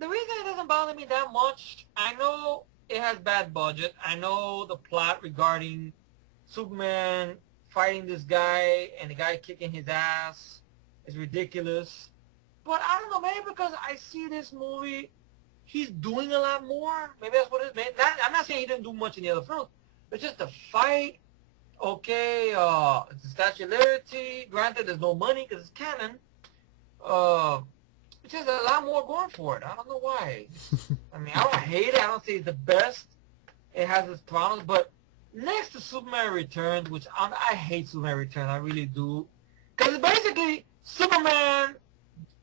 the reason it doesn't bother me that much, I know it has bad budget. I know the plot regarding Superman fighting this guy and the guy kicking his ass is ridiculous. But I don't know, maybe because I see this movie, he's doing a lot more. Maybe that's what it is. I'm not saying he didn't do much in the other films, but just the fight, okay, the Statue of Liberty, granted there's no money because it's canon, it's just a lot more going for it. I don't know why. I mean, I don't hate it. I don't say it's the best. It has its problems, but next to Superman Returns, which I hate Superman Returns, I really do, because it's basically Superman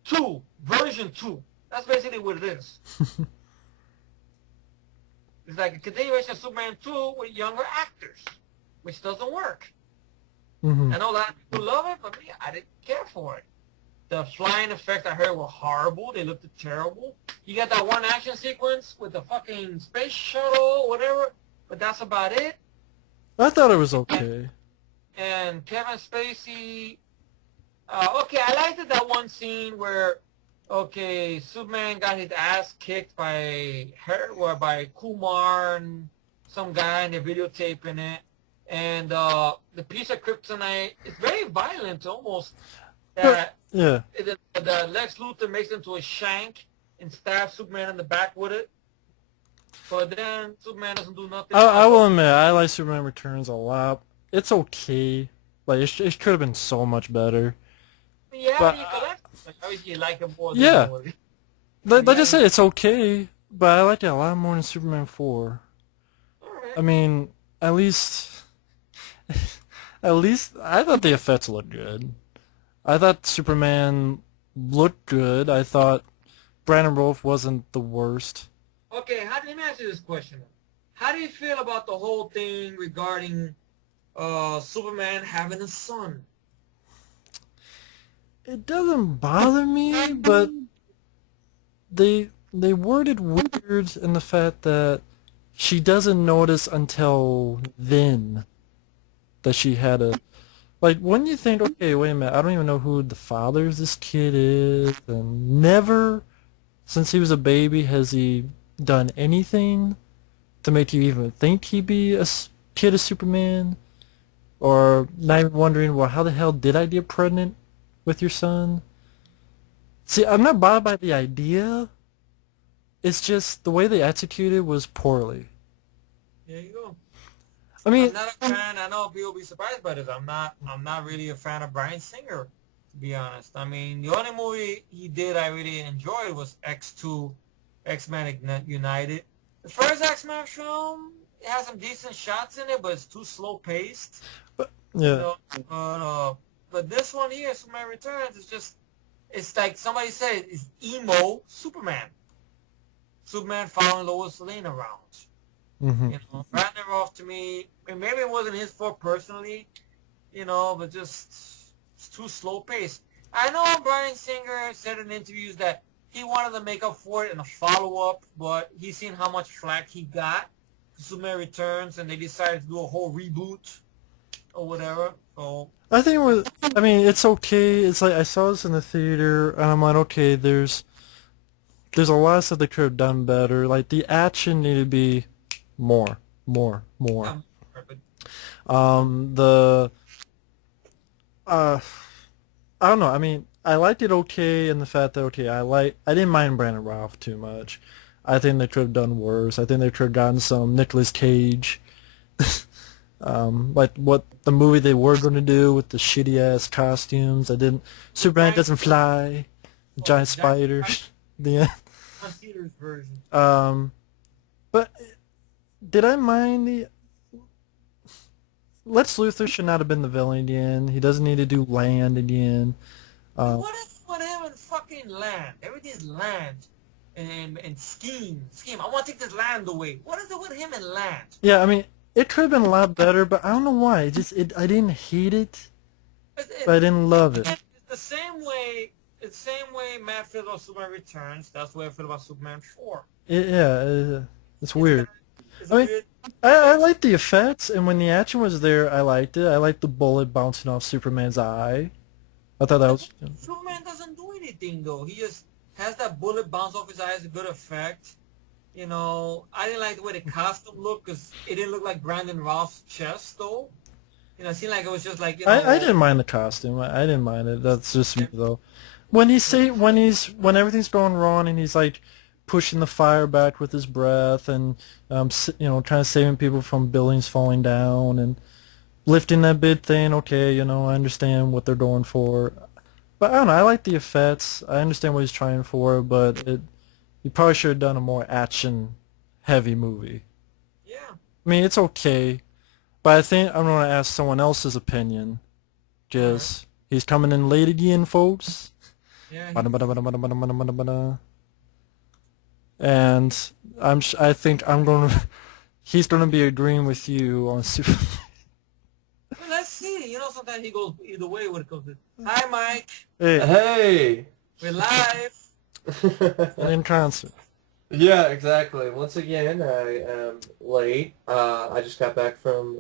2, version 2. That's basically what it is. It's like a continuation of Superman 2 with younger actors, which doesn't work. Mm-hmm. I know a lot of people love it, but me, I didn't care for it. The flying effects I heard were horrible. They looked terrible. You got that one action sequence with the fucking space shuttle, whatever, but that's about it. I thought it was okay. And Kevin Spacey, okay, I liked that one scene where, okay, Superman got his ass kicked by Kumar and some guy, and they're videotaping it. And the piece of kryptonite is very violent, almost. That yeah. The Lex Luthor makes him to a shank and stabs Superman in the back with it. But then Superman doesn't do nothing. I will admit, I like Superman Returns a lot. It's okay. Like, it could have been so much better. Yeah, but, obviously you like it more yeah. than Like I said, it's okay, but I like it a lot more than Superman 4. Alright. I mean, at least I thought the effects looked good. I thought Superman looked good. I thought Brandon Routh wasn't the worst. Okay, let me ask you this question. How do you feel about the whole thing regarding Superman having a son? It doesn't bother me, but they worded weird in the fact that she doesn't notice until then that she had a... Like, when you think, okay, wait a minute, I don't even know who the father of this kid is, and never, since he was a baby, has he done anything to make you even think he'd be a kid of Superman? Or not even wondering, well, how the hell did I get pregnant with your son? See, I'm not bothered by the idea. It's just the way they executed was poorly. There you go. I mean, I'm not a fan. I know people will be surprised by this. I'm not really a fan of Bryan Singer, to be honest. I mean, the only movie he did I really enjoyed was X2, X-Men United. The first X-Men film, it has some decent shots in it, but it's too slow-paced. Yeah. But this one here, Superman Returns, it's like somebody said, it's emo Superman. Superman following Lois Lane around. Mm-hmm. You know, Brandon Routh to me, maybe it wasn't his fault personally, but just it's too slow paced. I know Bryan Singer said in interviews that he wanted to make up for it in a follow-up, but he's seen how much flack he got for Superman Returns, and they decided to do a whole reboot or whatever. So I think it was, I mean, it's okay. It's like, I saw this in the theater, and I'm like, okay, there's a lot of stuff they could have done better. Like, the action needed to be more. I don't know. I mean, I liked it okay in the fact that, okay, I didn't mind Brandon Routh too much. I think they could have done worse. I think they could have gotten some Nicolas Cage, like what the movie they were going to do with the shitty ass costumes. Superman doesn't fly, giant spiders. The end. Peter's version. But did I mind the... Lex Luthor should not have been the villain again. He doesn't need to do land again. What is with him and fucking land? Everything's land and scheme. I want to take this land away. What is it with him and land? Yeah, I mean, it could have been a lot better, but I don't know why. I didn't hate it, but I didn't love it. It's the same way. It's the same way Matt feels about Superman Returns. That's the way I feel about Superman 4. It's weird. I liked the effects, and when the action was there, I liked it. I liked the bullet bouncing off Superman's eye. I thought that was... Superman doesn't do anything, though. He just has that bullet bounce off his eyes, a good effect. You know, I didn't like the way the costume looked because it didn't look like Brandon Routh's chest, though. You know, it seemed like it was just like, I didn't mind the costume. I didn't mind it. That's just me though. When when everything's going wrong and he's like pushing the fire back with his breath and trying to saving people from buildings falling down and lifting that big thing. Okay, I understand what they're going for. But I don't know. I like the effects. I understand what he's trying for, but he probably should have done a more action-heavy movie. Yeah. I mean, it's okay, but I think I'm going to ask someone else's opinion, because he's coming in late again, folks. Yeah. And I think he's going to be agreeing with you on Super. Well, let's see. You know, sometimes he goes either way when it comes to. Hi, Mike. Hey. We're live. In concert. Yeah, exactly. Once again, I am late. I just got back from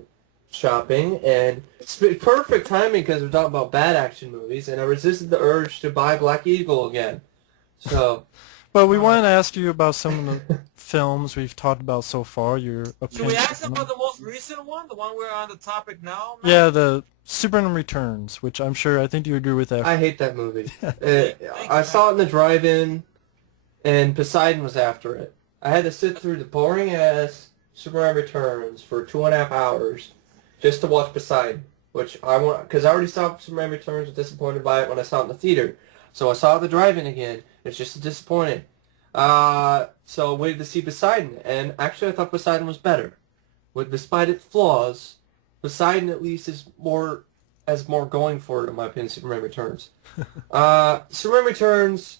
shopping, and it's perfect timing because we're talking about bad action movies, and I resisted the urge to buy Black Eagle again. So. Well, we wanted to ask you about some of the films we've talked about so far. Your opinion. Should we ask about the most recent one, the one we're on the topic now? Matt? Yeah, the Superman Returns, which I think you agree with that. I hate that movie. I saw it in the drive-in, and Poseidon was after it. I had to sit through the boring-ass Superman Returns for 2.5 hours just to watch Poseidon, which I want, because I already saw Superman Returns, was disappointed by it when I saw it in the theater. So I saw it at the drive-in again. It's just disappointing. So I waited to see Poseidon, and actually I thought Poseidon was better. Despite its flaws, Poseidon at least has more going for it, in my opinion, Superman Returns. Superman Returns,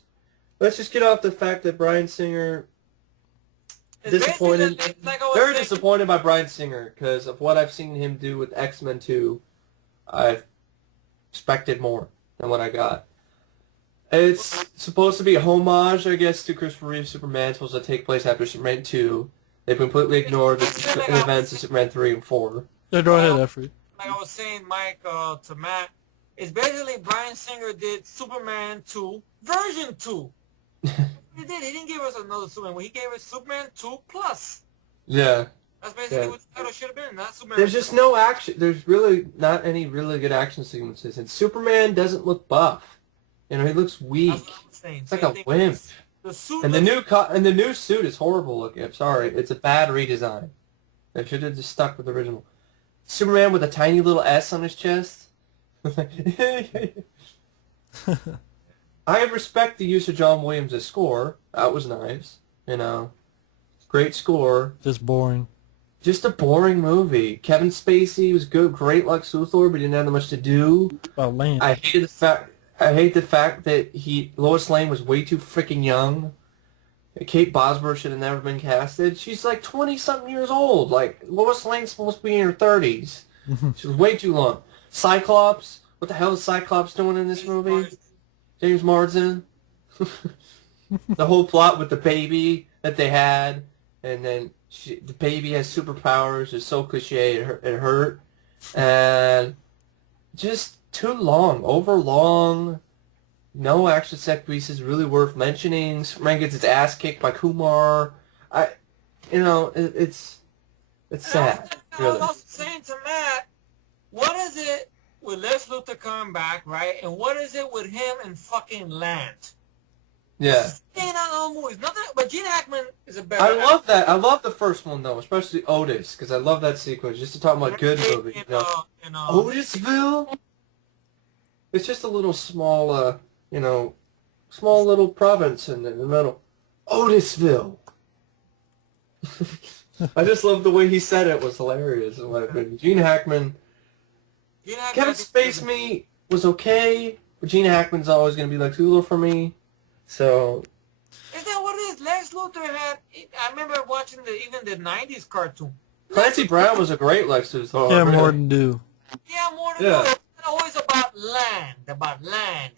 let's just get off the fact that Bryan Singer... disappointed. Very disappointed by Bryan Singer, because of what I've seen him do with X-Men 2. I've expected more than what I got. It's supposed to be a homage, I guess, to Christopher Reeve's Superman. It's supposed to take place after Superman 2. They completely ignored the events of Superman 3 and 4. Yeah, go ahead, Effie. Like I was saying, Mike, to Matt, it's basically Bryan Singer did Superman 2 version 2. He didn't give us another Superman. He gave us Superman 2 Plus. Yeah. That's basically what the title should have been. Not Superman. There's just no action. There's really not any really good action sequences. And Superman doesn't look buff. You know, he looks weak. It's like a wimp. And the new suit is horrible looking. I'm sorry. It's a bad redesign. They should have just stuck with the original. Superman with a tiny little S on his chest. I respect the use of John Williams' score. That was nice. You know, great score. Just boring. Just a boring movie. Kevin Spacey was good, great Lex Luthor, but he didn't have that much to do. Oh man. I hate the fact that Lois Lane was way too freaking young. Kate Bosworth should have never been casted. She's like 20-something years old. Like, Lois Lane's supposed to be in her 30s. She was way too long. Cyclops. What the hell is Cyclops doing in this movie? James Marsden. The whole plot with the baby that they had, and then the baby has superpowers is so cliche. It hurt. And just too long, overlong. No action set pieces really worth mentioning. Superman gets his ass kicked by Kumar. It's sad. Really. I was saying to Matt, what is it with Lex Luthor coming back, right? And what is it with him and fucking Land? Yeah. Ain't on no movies, nothing. But Gene Hackman is a better. I love that. I love the first one though, especially Otis, because I love that sequence. Just to talk about good movie. Otisville. It's just a little small, small little province in the middle. Otisville. I just love the way he said it. Was hilarious. In my opinion. Gene Hackman. Kevin Spacey was okay, but Gene Hackman's always going to be like Hulu for me. So. Is that what it is? Lex Luthor had. I remember watching even the '90s cartoon. Clancy Brown was a great Lex Luthor. Yeah, more than do. Yeah, more than do. It's always about land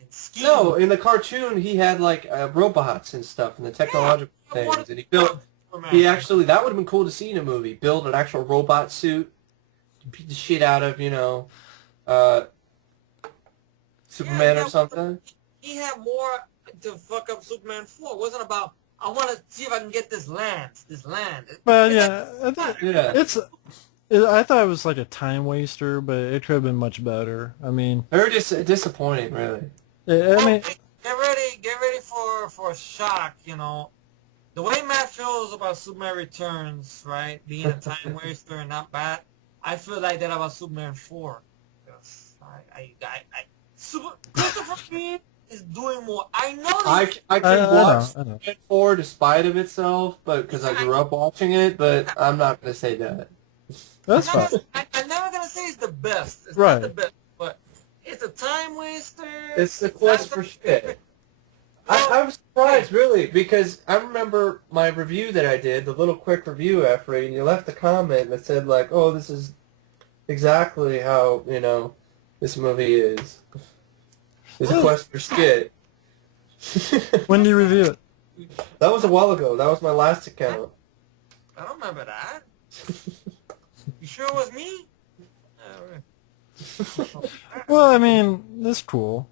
and scheme. No, in the cartoon he had like robots and stuff and the technological things, and he built. He actually that would have been cool to see in a movie. Build an actual robot suit, beat the shit out of Superman or something. He had more to fuck up Superman 4. It wasn't about, I want to see if I can get this land. Well, It's yeah, Yeah. I thought it was like a time waster, but it could have been much better. I mean, Very disappointing, really. I mean, get ready for a shock, you know. The way Matt feels about Superman Returns, right, being a time waster and not bad, I feel like that about Superman 4. Yes, Christopher Reeve is doing more. I know I I can watch know. Superman 4 despite of itself, but because I grew up watching it, but I'm not going to say that. That's fine. I'm never gonna say it's the best. It's Right. not the best, but it's a time waster. It's the quest for shit. I was surprised, really, because I remember my review that I did, the little quick review after it, and you left a comment that said, like, oh, this is exactly how, you know, this movie is. It's a quest for shit. When do you review it? That was a while ago. That was my last account. I don't remember that. You sure it was me? Well, I mean, that's cool.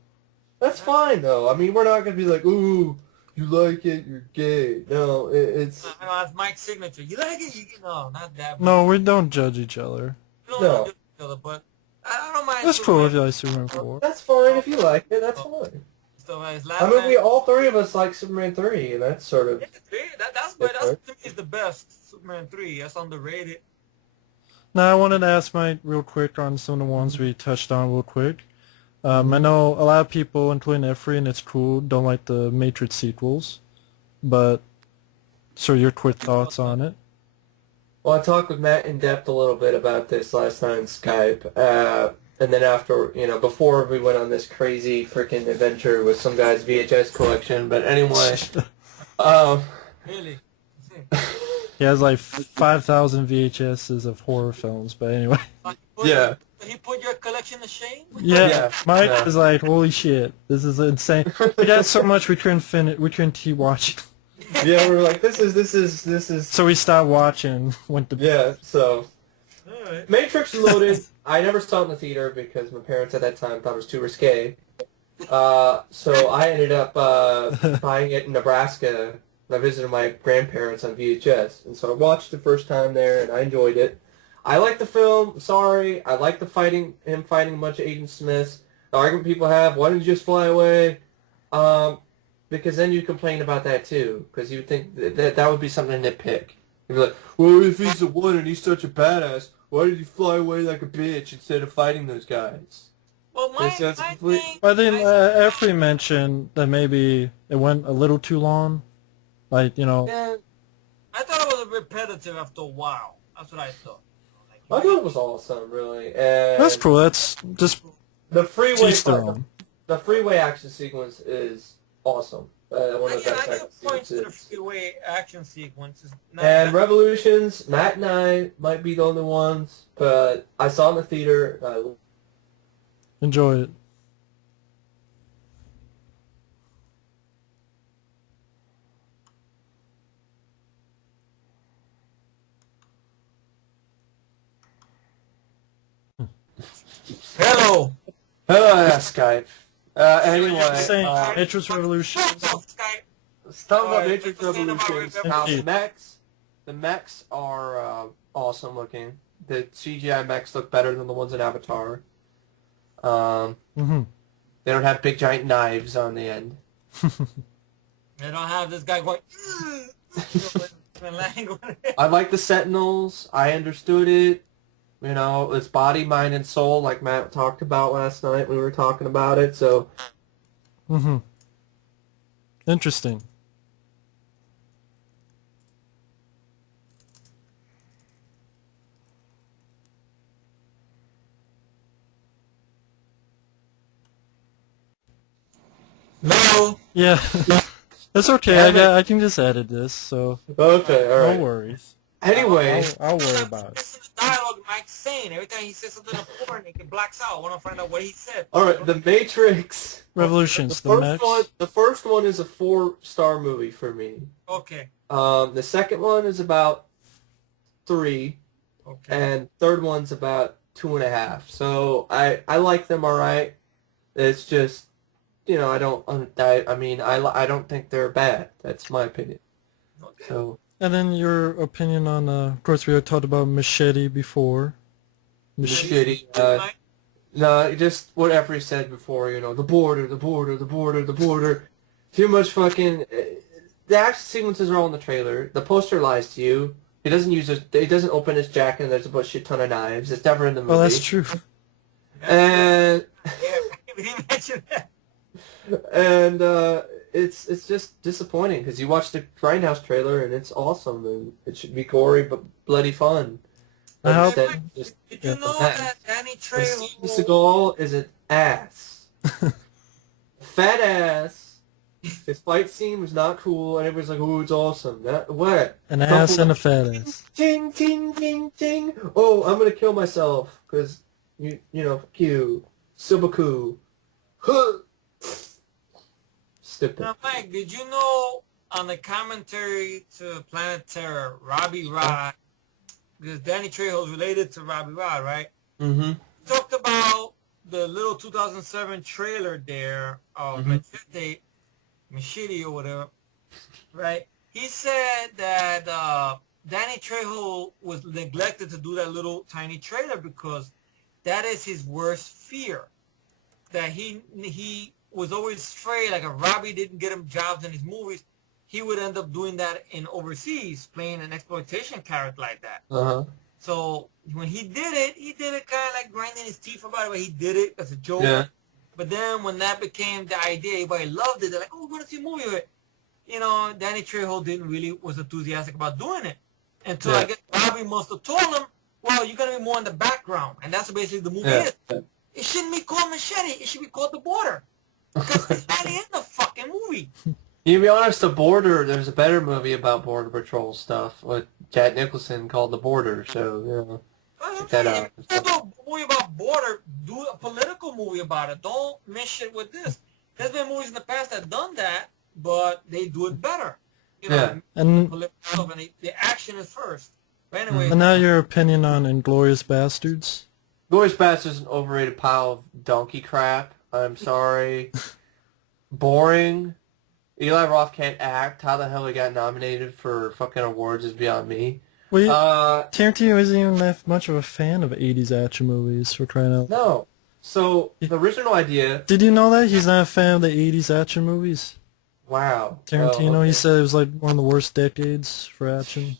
That's fine, though. I mean, we're not going to be like, ooh, you like it, you're gay. No, it's... No, that's Mike's signature. You like it? No, not that. No, we don't judge each other. We don't No. judge each other, but I don't mind. That's cool if you like Superman 4. That's fine if you like it. That's fine. So, I mean, we all three of us like Superman 3, and that's sort of... That's good. That's, to me, is the best. Superman 3. That's underrated. Now, I wanted to ask Mike real quick on some of the ones we touched on real quick. I know a lot of people, including Efrey, and it's cool, don't like the Matrix sequels, but so your quick thoughts on it? Well, I talked with Matt in depth a little bit about this last night on Skype, and then after, you know, before we went on this crazy freaking adventure with some guy's VHS collection, but anyway, Really? He has like 5,000 VHSs of horror films, but anyway. Yeah. He put your collection to shame? Yeah, Mike is like, holy shit, this is insane. We got so much we couldn't keep watching. Yeah, we were like, this is. So we stopped watching, went to bed. Yeah, so. Alright. Matrix Reloaded, I never saw it in the theater because my parents at that time thought it was too risque. So I ended up buying it in Nebraska when I visited my grandparents on VHS. And so I watched the first time there, and I enjoyed it. I like the film, sorry. I like him fighting a bunch of Agent Smiths. The argument people have, why didn't you just fly away? Because then you complain about that too. Because you would think that would be something to nitpick. You'd be like, well, if he's the one and he's such a badass, why did he fly away like a bitch instead of fighting those guys? Well, my thing... I think Efrey mentioned that maybe it went a little too long. Like, you know... Yeah, I thought it was repetitive after a while. That's what I thought. I thought it was awesome, really. And That's cool. That's just the freeway teach their own. The freeway action sequence is awesome. One of the best I action give points to the sequences. freeway action sequences. And Revolutions, Matt and I might be the only ones, but I saw it in the theater. Enjoy it. Hello. Skype. Anyway, Saying Matrix Revolution. let's talk about Alright, Matrix let's talk about Revolutions. Revolutions. Now, the mechs are awesome looking. The CGI mechs look better than the ones in Avatar. Mm-hmm. They don't have big giant knives on the end. They don't have this guy going... I like the Sentinels. I understood it. You know, it's body, mind, and soul, like Matt talked about last night when we were talking about it. So, Mm-hmm. Interesting. No. Yeah. That's okay. I can just edit this, so okay, all right. no worries. Anyway, I'll worry about it. Listen to the dialogue Mike's saying. Every time he says something important, it blacks out. I want to find out what he said. all right, The Matrix. Revolutions, the first next. one, the first one is a 4-star movie for me. Okay. The second one is about 3, Okay. and third one's about 2.5. So I like them all right. It's just I don't. I don't think they're bad. That's my opinion. Okay. So. And then your opinion on, of course, we had talked about Machete before. Machete. No, just whatever he said before. The border, the border, the border, the border. Too much fucking. The action sequences are all in the trailer. The poster lies to you. He doesn't use it. He doesn't open his jacket and there's a shit ton of knives. It's never in the movie. Oh, that's true. And We didn't mention that. and it's just disappointing because you watch the Grindhouse trailer and it's awesome and it should be gory but bloody fun. I hope- Did you know that Danny Steven Trejo? Seagal is an ass. Fat ass. His fight scene was not cool, and everybody's like, "Oh, it's awesome." What? An ass and a fat ass. Ting, ting, ting, ting. Oh, I'm gonna kill myself because fuck you, Subaku. Huh. Stupid. Now, Mike, did you know on the commentary to Planet Terror, Robbie Rod, because Danny Trejo is related to Robbie Rod, right? Mm-hmm. Talked about the little 2007 trailer there of Machete or whatever, right? He said that Danny Trejo was neglected to do that little tiny trailer because that is his worst fear. That he was always afraid, like if Robbie didn't get him jobs in his movies, he would end up doing that in overseas, playing an exploitation character like that. Uh-huh. So when he did it kind of like grinding his teeth about it, but he did it as a joke. Yeah. But then when that became the idea, everybody loved it. They're like, oh, we're going to see a movie of it. Danny Trejo was enthusiastic about doing it. Until I guess Robbie must have told him, well, you're going to be more in the background. And that's what basically the movie is. It shouldn't be called Machete. It should be called The Border. Because it's not in the fucking movie. To be honest, The Border, there's a better movie about Border Patrol stuff with Jack Nicholson called The Border, so, check that out. If you do a movie about border, do a political movie about it. Don't mix shit with this. There's been movies in the past that done that, but they do it better. And the action is first. But anyway. And now your opinion on Inglorious Basterds? Inglorious Basterds is an overrated pile of donkey crap. I'm sorry. Boring. Eli Roth can't act. How the hell he got nominated for fucking awards is beyond me. Well, Tarantino isn't even that much of a fan of 80s action movies, for crying out. No. So, the original idea... Did you know that? He's not a fan of the 80s action movies. Wow. Tarantino, okay. He said it was like one of the worst decades for action.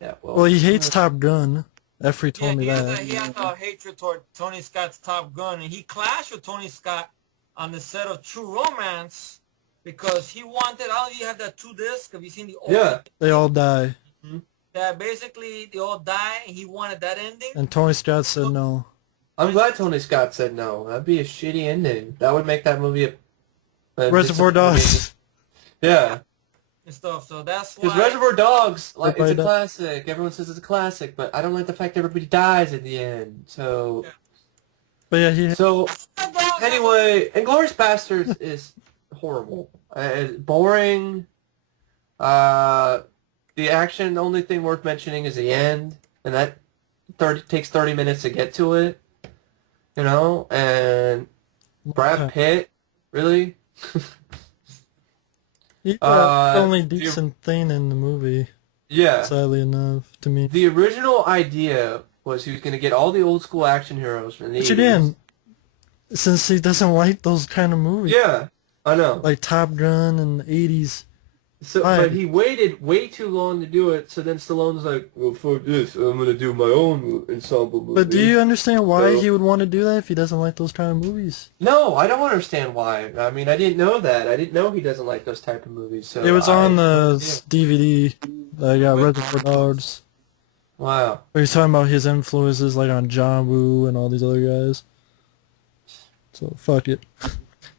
Yeah, well, he hates Top Gun. Efrey told me that. He has a hatred toward Tony Scott's Top Gun, and he clashed with Tony Scott on the set of True Romance because he wanted, I don't know if you have that 2-disc, have you seen the old? Yeah, they all die. Mm-hmm. That basically they all die, and he wanted that ending. And Tony Scott said no. I'm glad Tony Scott said no. That'd be a shitty ending. That would make that movie a Reservoir Dogs. Yeah. And stuff, so that's why... Because Reservoir Dogs, it's a classic. Everyone says it's a classic, but I don't like the fact that everybody dies at the end, so... Yeah. But yeah, So, anyway, Inglorious Basterds is horrible. Boring. The action, the only thing worth mentioning is the end, and that takes 30 minutes to get to it, and Brad Pitt, really? He's the only decent thing in the movie. Yeah. Sadly enough, to me. The original idea was he was going to get all the old school action heroes from the 80s. But you didn't, since he doesn't like those kind of movies. Yeah, I know. Like Top Gun and the 80s. So, but he waited way too long to do it, so then Stallone's like, well, fuck this, I'm going to do my own ensemble movie. But do you understand why he would want to do that if he doesn't like those kind of movies? No, I don't understand why. I mean, I didn't know that. I didn't know he doesn't like those type of movies. So it was on the DVD that I got Reservoir Dogs. Wow. Where he's talking about his influences, like on John Woo and all these other guys. So, fuck it.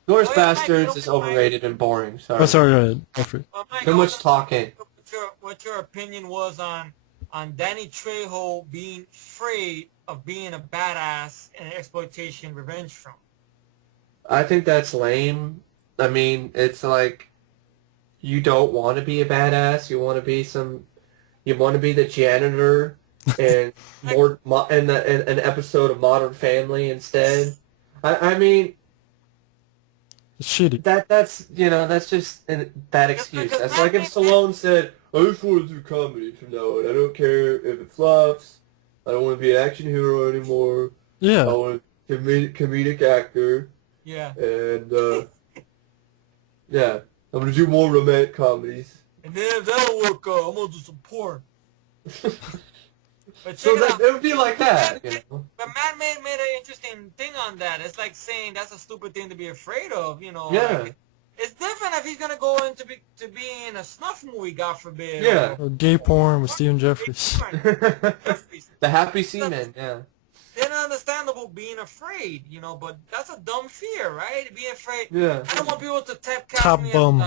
Inglorious Basterds is overrated and boring. Sorry. Oh, sorry, go ahead. Alfred. Too much talking. What your opinion was on Danny Trejo being afraid of being a badass in an exploitation revenge film? I think that's lame. I mean, it's like you don't want to be a badass. You want to be the janitor and an episode of Modern Family instead. I mean, It's shitty. That's that's just a bad excuse. because That's like if Stallone said, "I just want to do comedy from now on. I don't care if it flops. I don't want to be an action hero anymore. I Yeah. want to be comedic actor, Yeah. and yeah, I'm gonna do more romantic comedies." And then if that'll work out, I'm gonna do some porn. But check So it that out. it would be like that, you know. But Matt made an interesting thing on that. It's like saying that's a stupid thing to be afraid of, you know. Yeah. Like, it's different if he's gonna go into to be in a snuff movie, God forbid. Yeah. Or gay porn with Stephen Jeffries. The Happy Seaman, yeah. Then understandable being afraid, you know, but that's a dumb fear, right? Being afraid. Yeah. I don't want people to typecast Top me bum.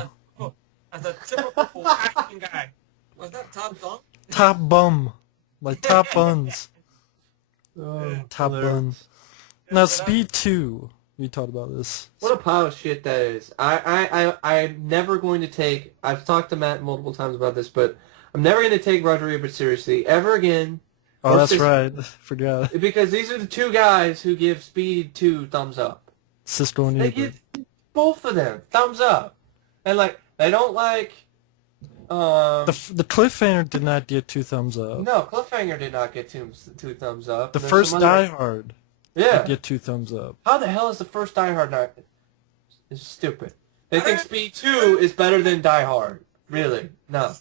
as a typical action guy. Was that top bum? Top bum. Like top buns. Oh, Top hilarious. bun. Now, Speed 2. We talked about this. What a pile of shit that is. I'm never going to take, I've talked to Matt multiple times about this, but I'm never going to take Roger Ebert seriously ever again. Oh, Or that's Cisco. right. Forgot. Because these are the two guys who give Speed 2 thumbs up. Cisco and They Ebert. give both of them thumbs up. And like, they don't like, The cliffhanger did not get 2 thumbs up. no, Cliffhanger did not get two thumbs up. The There's first some Die other- Hard Yeah. did get 2 thumbs up. How the hell is the first Die Hard not? It's stupid. They think Speed 2 is better than Die Hard. Really? No.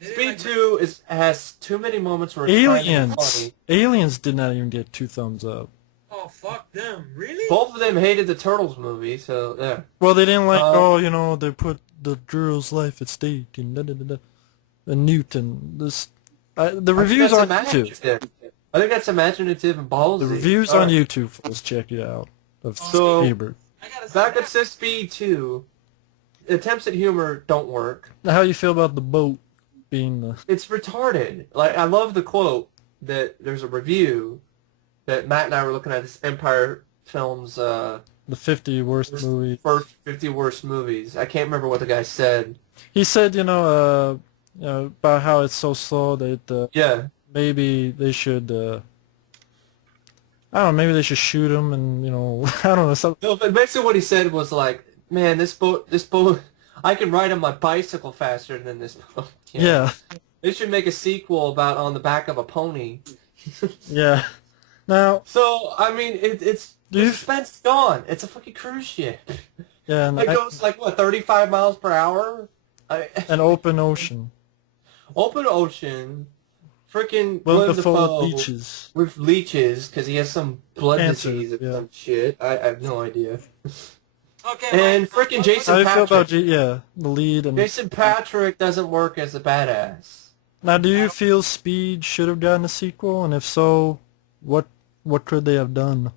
Speed 2 has too many moments where it's trying to be Aliens. funny. Aliens did not even get 2 thumbs up. Oh, fuck them. Really? Both of them hated the Turtles movie, so yeah. Well, they didn't like, they put the girl's life at stake and da-da-da-da. And Newton. This, the reviews on YouTube. I think that's imaginative and ballsy. The reviews on YouTube, folks, check it out. Of So- Ebert. I gotta say Back that. at says Speed 2, attempts at humor don't work. Now, how you feel about the boat being the... It's retarded. Like, I love the quote that there's a review that Matt and I were looking at this Empire Films The 50 worst movie. first 50 worst movies. I can't remember what the guy said. He said, about how it's so slow that Yeah. maybe they should, I don't know, maybe they should shoot him and, I don't know, something. No, but basically what he said was like, man, this boat, I can ride on my bicycle faster than this boat. You know? Yeah, They should make a sequel about on the back of a pony. yeah. Now, So, I mean, it's Do the you- suspense is gone. It's a fucking cruise ship. yeah, and It goes like, what, 35 miles per hour? an open ocean. Open ocean, freaking Well, Willem the full Dafoe of beaches. with leeches, because he has some blood Cancer, disease or yeah. some shit. I have no idea. Okay, And Mike, freaking what- Jason How do you feel about, Patrick. the lead? And Jason Patrick doesn't work as a badass. Now, do you feel Speed should have gotten a sequel? And if so, what could they have done?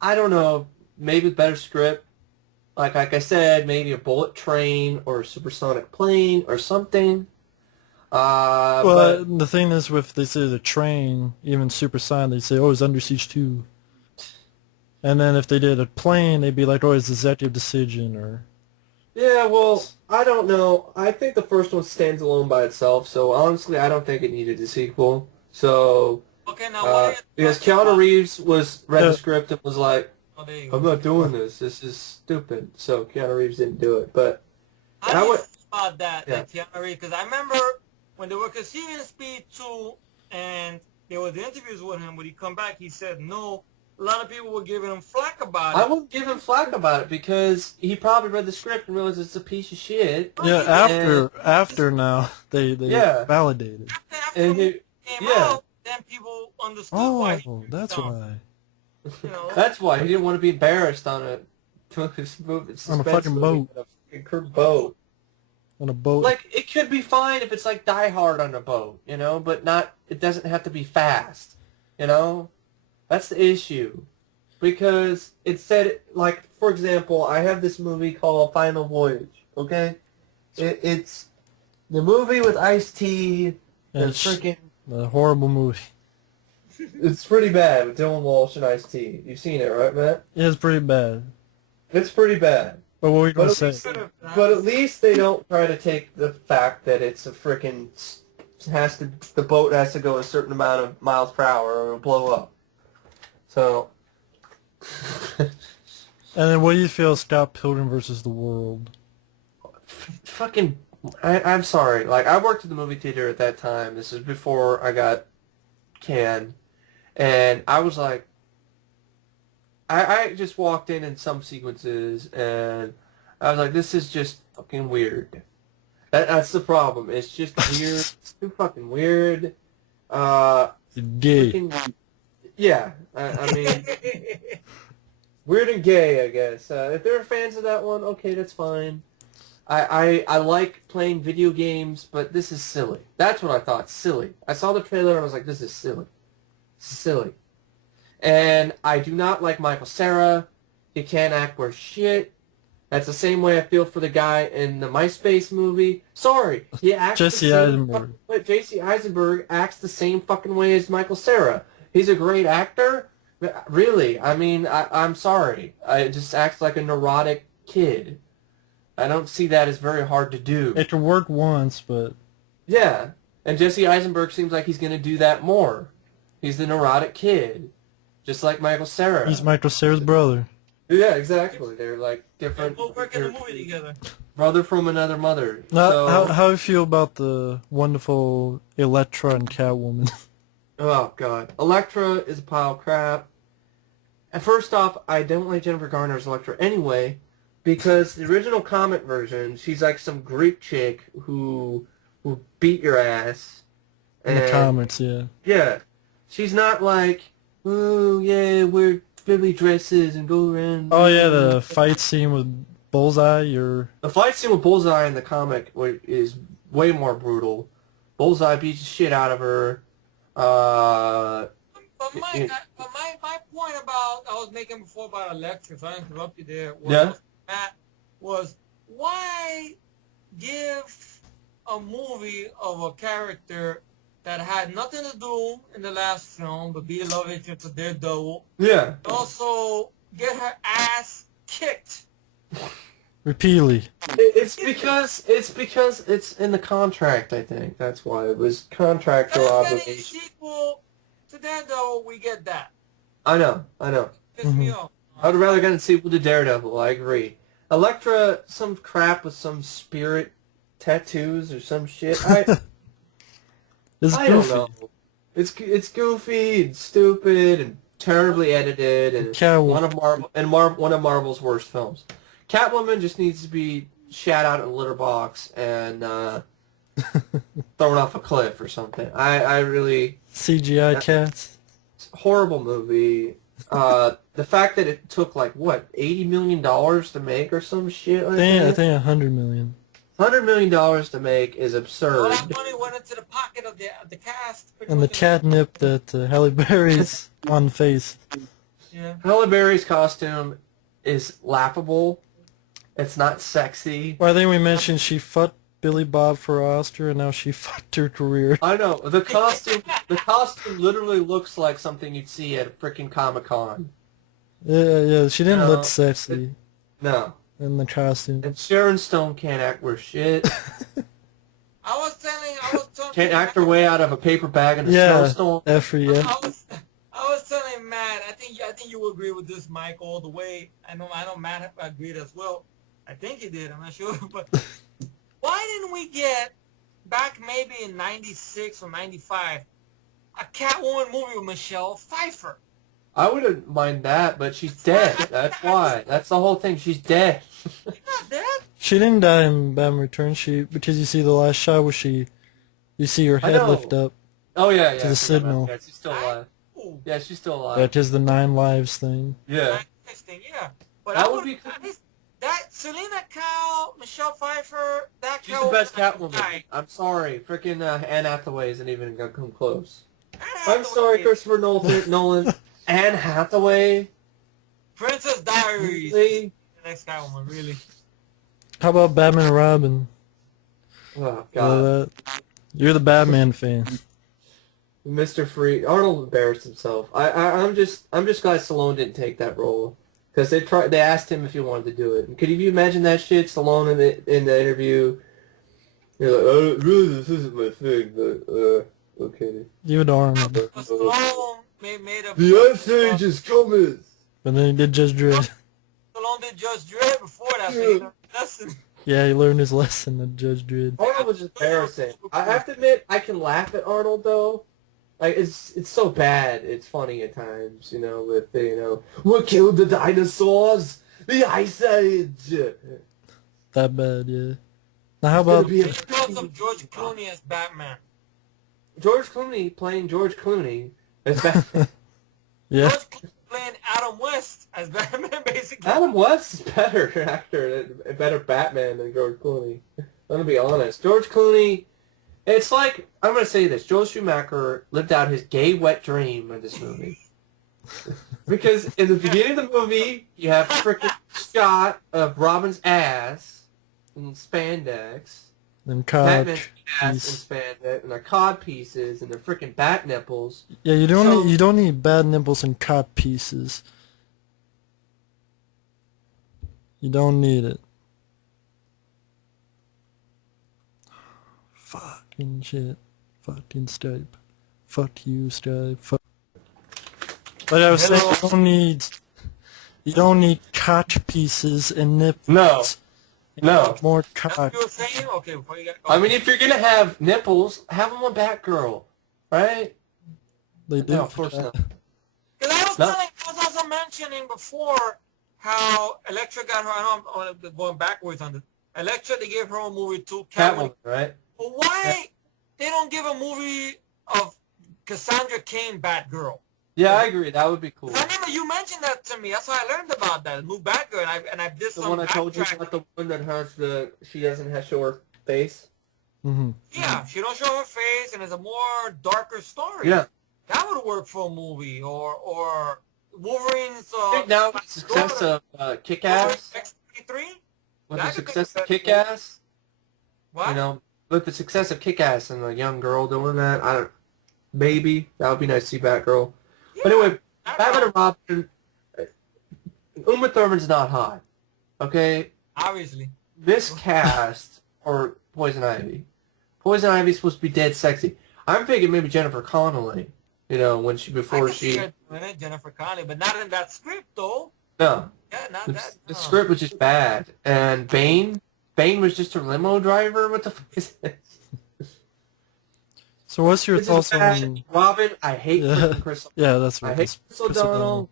I don't know. Maybe better script. Like I said, maybe a bullet train or a supersonic plane or something. Well, the thing is, with they say the train, even supersonic, they say, oh, it's Under Siege 2. And then if they did a plane, they'd be like, oh, it's Executive Decision, or... Yeah, well, I don't know. I think the first one stands alone by itself, so honestly, I don't think it needed a sequel. So, Okay, now what are your because thoughts about- Keanu Reeves read Yeah. the script and was like, Oh, there you go. I'm not doing this. This is stupid. So Keanu Reeves didn't do it. But How do I you would- feel about that, Yeah. that Keanu Reeves? Because I remember when they were conceiving Speed 2 and there was the interviews with him, when he come back, he said no. A lot of people were giving him flack about it. I wouldn't give him flack about it because he probably read the script and realized it's a piece of shit. Yeah, And- after now, they Yeah. validated. After And the movie he, came yeah. out, then people understood why he Oh, was that's dumb, why. you know? That's why he didn't want to be embarrassed on a suspense fucking movie boat. on a fucking crude boat. On a boat. Like, it could be fine if it's like Die Hard on a boat, but not, it doesn't have to be fast, That's the issue. Because it said, like, for example, I have this movie called Final Voyage, okay? It's the movie with Ice-T, the It's freaking, a horrible movie. it's pretty bad with Dylan Walsh and Ice-T. You've seen it, right, Matt? Yeah, it's pretty bad. It's pretty bad. But what were you going to But say? But at least they don't try to take the fact that it's a freaking the boat has to go a certain amount of miles per hour or it'll blow up. So And then what do you feel Scott Pilgrim versus the World? Fucking, I'm sorry. Like, I worked at the movie theater at that time. This is before I got canned. And I was like, I just walked in some sequences, and I was like, this is just fucking weird. That's the problem. It's just weird. It's too fucking weird. Gay. Freaking, yeah. I mean, weird and gay, I guess. If they're fans of that one, okay, that's fine. I like playing video games, but this is silly. That's what I thought, silly. I saw the trailer and I was like, this is silly. Silly. And I do not like Michael Cera. He can't act worth shit. That's the same way I feel for the guy in the MySpace movie. Sorry, he acts Jesse Eisenberg. But Jesse Eisenberg acts the same fucking way as Michael Cera. He's a great actor. Really, I mean, I'm sorry. I just acts like a neurotic kid. I don't see that as very hard to do. It could work once, but... Yeah, and Jesse Eisenberg seems like he's going to do that more. He's the neurotic kid, just like Michael Cera. He's Michael Cera's brother. Yeah, exactly. They're like different. We'll work in the movie together. Brother from another mother. Now, So, how do you feel about the wonderful Elektra and Catwoman? oh god, Elektra is a pile of crap. And first off, I don't like Jennifer Garner's Elektra anyway, because the original comic version, she's like some Greek chick who beat your ass. In the comics, yeah. Yeah, she's not like, oh yeah, we're fiddly dresses and go around. Oh yeah, the fight scene with Bullseye, The fight scene with Bullseye in the comic is way more brutal. Bullseye beats the shit out of her. But my point about I was making before about Elektra, so I interrupted you there. Was why give a movie of a character that had nothing to do in the last film but be a love interest to Daredevil? Yeah. Also get her ass kicked. repeatedly. It's because it's in the contract. I think that's why it was contractual obligation. Sequel to Daredevil, we get that. I know. Piss me off. I would rather get a sequel to Daredevil. I agree. Elektra, some crap with some spirit tattoos or some shit. It's I goofy. don't know. It's goofy and stupid and terribly edited and Catwoman. one of Marvel's worst films. Catwoman just needs to be shat out in a litter box and thrown off a cliff or something. I really CGI cats. horrible movie. The fact that it took like what $80 million to make or some shit like I that. think $100 million. $100 million to make is absurd. All that money went into the pocket of the cast. And the catnip that Halle Berry's on the face. Yeah. Halle Berry's costume is laughable. It's not sexy. Well, I think we mentioned she fucked Billy Bob for Oscar, and now she fucked her career. I know the costume literally looks like something you'd see at a freaking Comic-Con. Yeah, she didn't No, look sexy No, in the costume. and Sharon Stone can't act worth shit. I was telling Can't act her way out of a paper bag in a Yeah, snowstorm. Effie, yeah. I was telling Matt. I think you will agree with this, Mike, all the way. I know Matt agreed as well. I think he did. I'm not sure, but why didn't we get back maybe in '96 or '95 a Catwoman movie with Michelle Pfeiffer? I wouldn't mind that, but she's dead. That's why. That's the whole thing. She's dead. She's not dead. She didn't die in Batman Returns. Because you see the last shot where you see her I head know. lift up. Oh yeah. To the signal. Yeah, she's still alive. Ooh, Yeah, she's still alive. That is the 9 lives thing. Yeah. interesting, yeah. But That I would would be that Selena Kyle, Michelle Pfeiffer, that She's the best Catwoman. Right. I'm sorry. Freaking Anne Hathaway isn't even gonna come close. Anne I'm Hathaway. sorry, Christopher Nolan. Anne Hathaway? Princess Diaries. Really? The next Catwoman, really. How about Batman and Robin? Oh, God. Uh, you're the Batman fan. Mr. Free. Arnold embarrassed himself. I'm just glad Stallone didn't take that role. Because they asked him if he wanted to do it. And could you imagine that shit? Stallone in the interview. You're like, oh, really, this isn't my thing, but, okay. You would Arnold. But Stallone made a... The Ice Age is coming! But then he did Just Dredd. Stallone long did Judge Dredd before that? So he learned a lesson. Yeah, he learned his lesson at Judge Dredd. Arnold was embarrassing. I have to admit, I can laugh at Arnold though. Like it's so bad. It's funny at times, you know. With what killed the dinosaurs? The Ice Age. That bad, yeah. Now how It's gonna about be a- He calls him George Clooney as Batman. George Clooney playing George Clooney as Batman. yeah? George Clooney playing Adam West as Batman, basically. Adam West is better actor, a better Batman than George Clooney. I'm gonna be honest. George Clooney, it's like, I'm gonna say this: Joel Schumacher lived out his gay wet dream in this movie. Because in the beginning of the movie, you have a freaking shot of Robin's ass in spandex, Them Batman's cod ass in spandex, and their cod pieces, and their freaking bat nipples. Yeah, you don't need bad nipples and cod pieces. You don't need it. Fucking shit. Fucking Stripe. Fuck you, Stripe. Fuck. But I was saying you don't need cod pieces and nipples. No. No. More That's cod. what you were saying? Okay, before you got... I mean, if you're gonna have nipples, have them on Batgirl, right? They do. No, of course not. Because I was No. I was also mentioning before how Elektra got her... I know I'm going backwards on this. Elektra, they gave her a movie too. Catwoman, right? But why they don't give a movie of Cassandra Cain Batgirl? Yeah, I agree. That would be cool. I remember you mentioned that to me. That's how I learned about that. The new Batgirl, and I did The some one I told you backtrack. about, the one that has she doesn't have show her face. Mm-hmm. Yeah, she don't show her face, and it's a more darker story. Yeah. That would work for a movie, or Wolverine's. I think now with the success of Kick-Ass, X-23? with That the could be success of successful. Kick-Ass, What? you know, with the success of Kick-Ass and a young girl doing that, maybe that would be nice to see Batgirl. Yeah, But anyway, that Batman would- and Robin, Uma Thurman's not hot, okay? obviously. Miscast or Poison Ivy. Poison Ivy's supposed to be dead sexy. I'm thinking maybe Jennifer Connelly. You know, when I can see her doing it, Jennifer Connelly, but not in that script, though. No. Yeah, not The, that. the no. script was just bad. And Bane was just a limo driver? What the fuck is this? So what's your This is thoughts bad. on... Robin, I hate Yeah. Crystal. Yeah, that's right. I hate Crystal O'Donnell.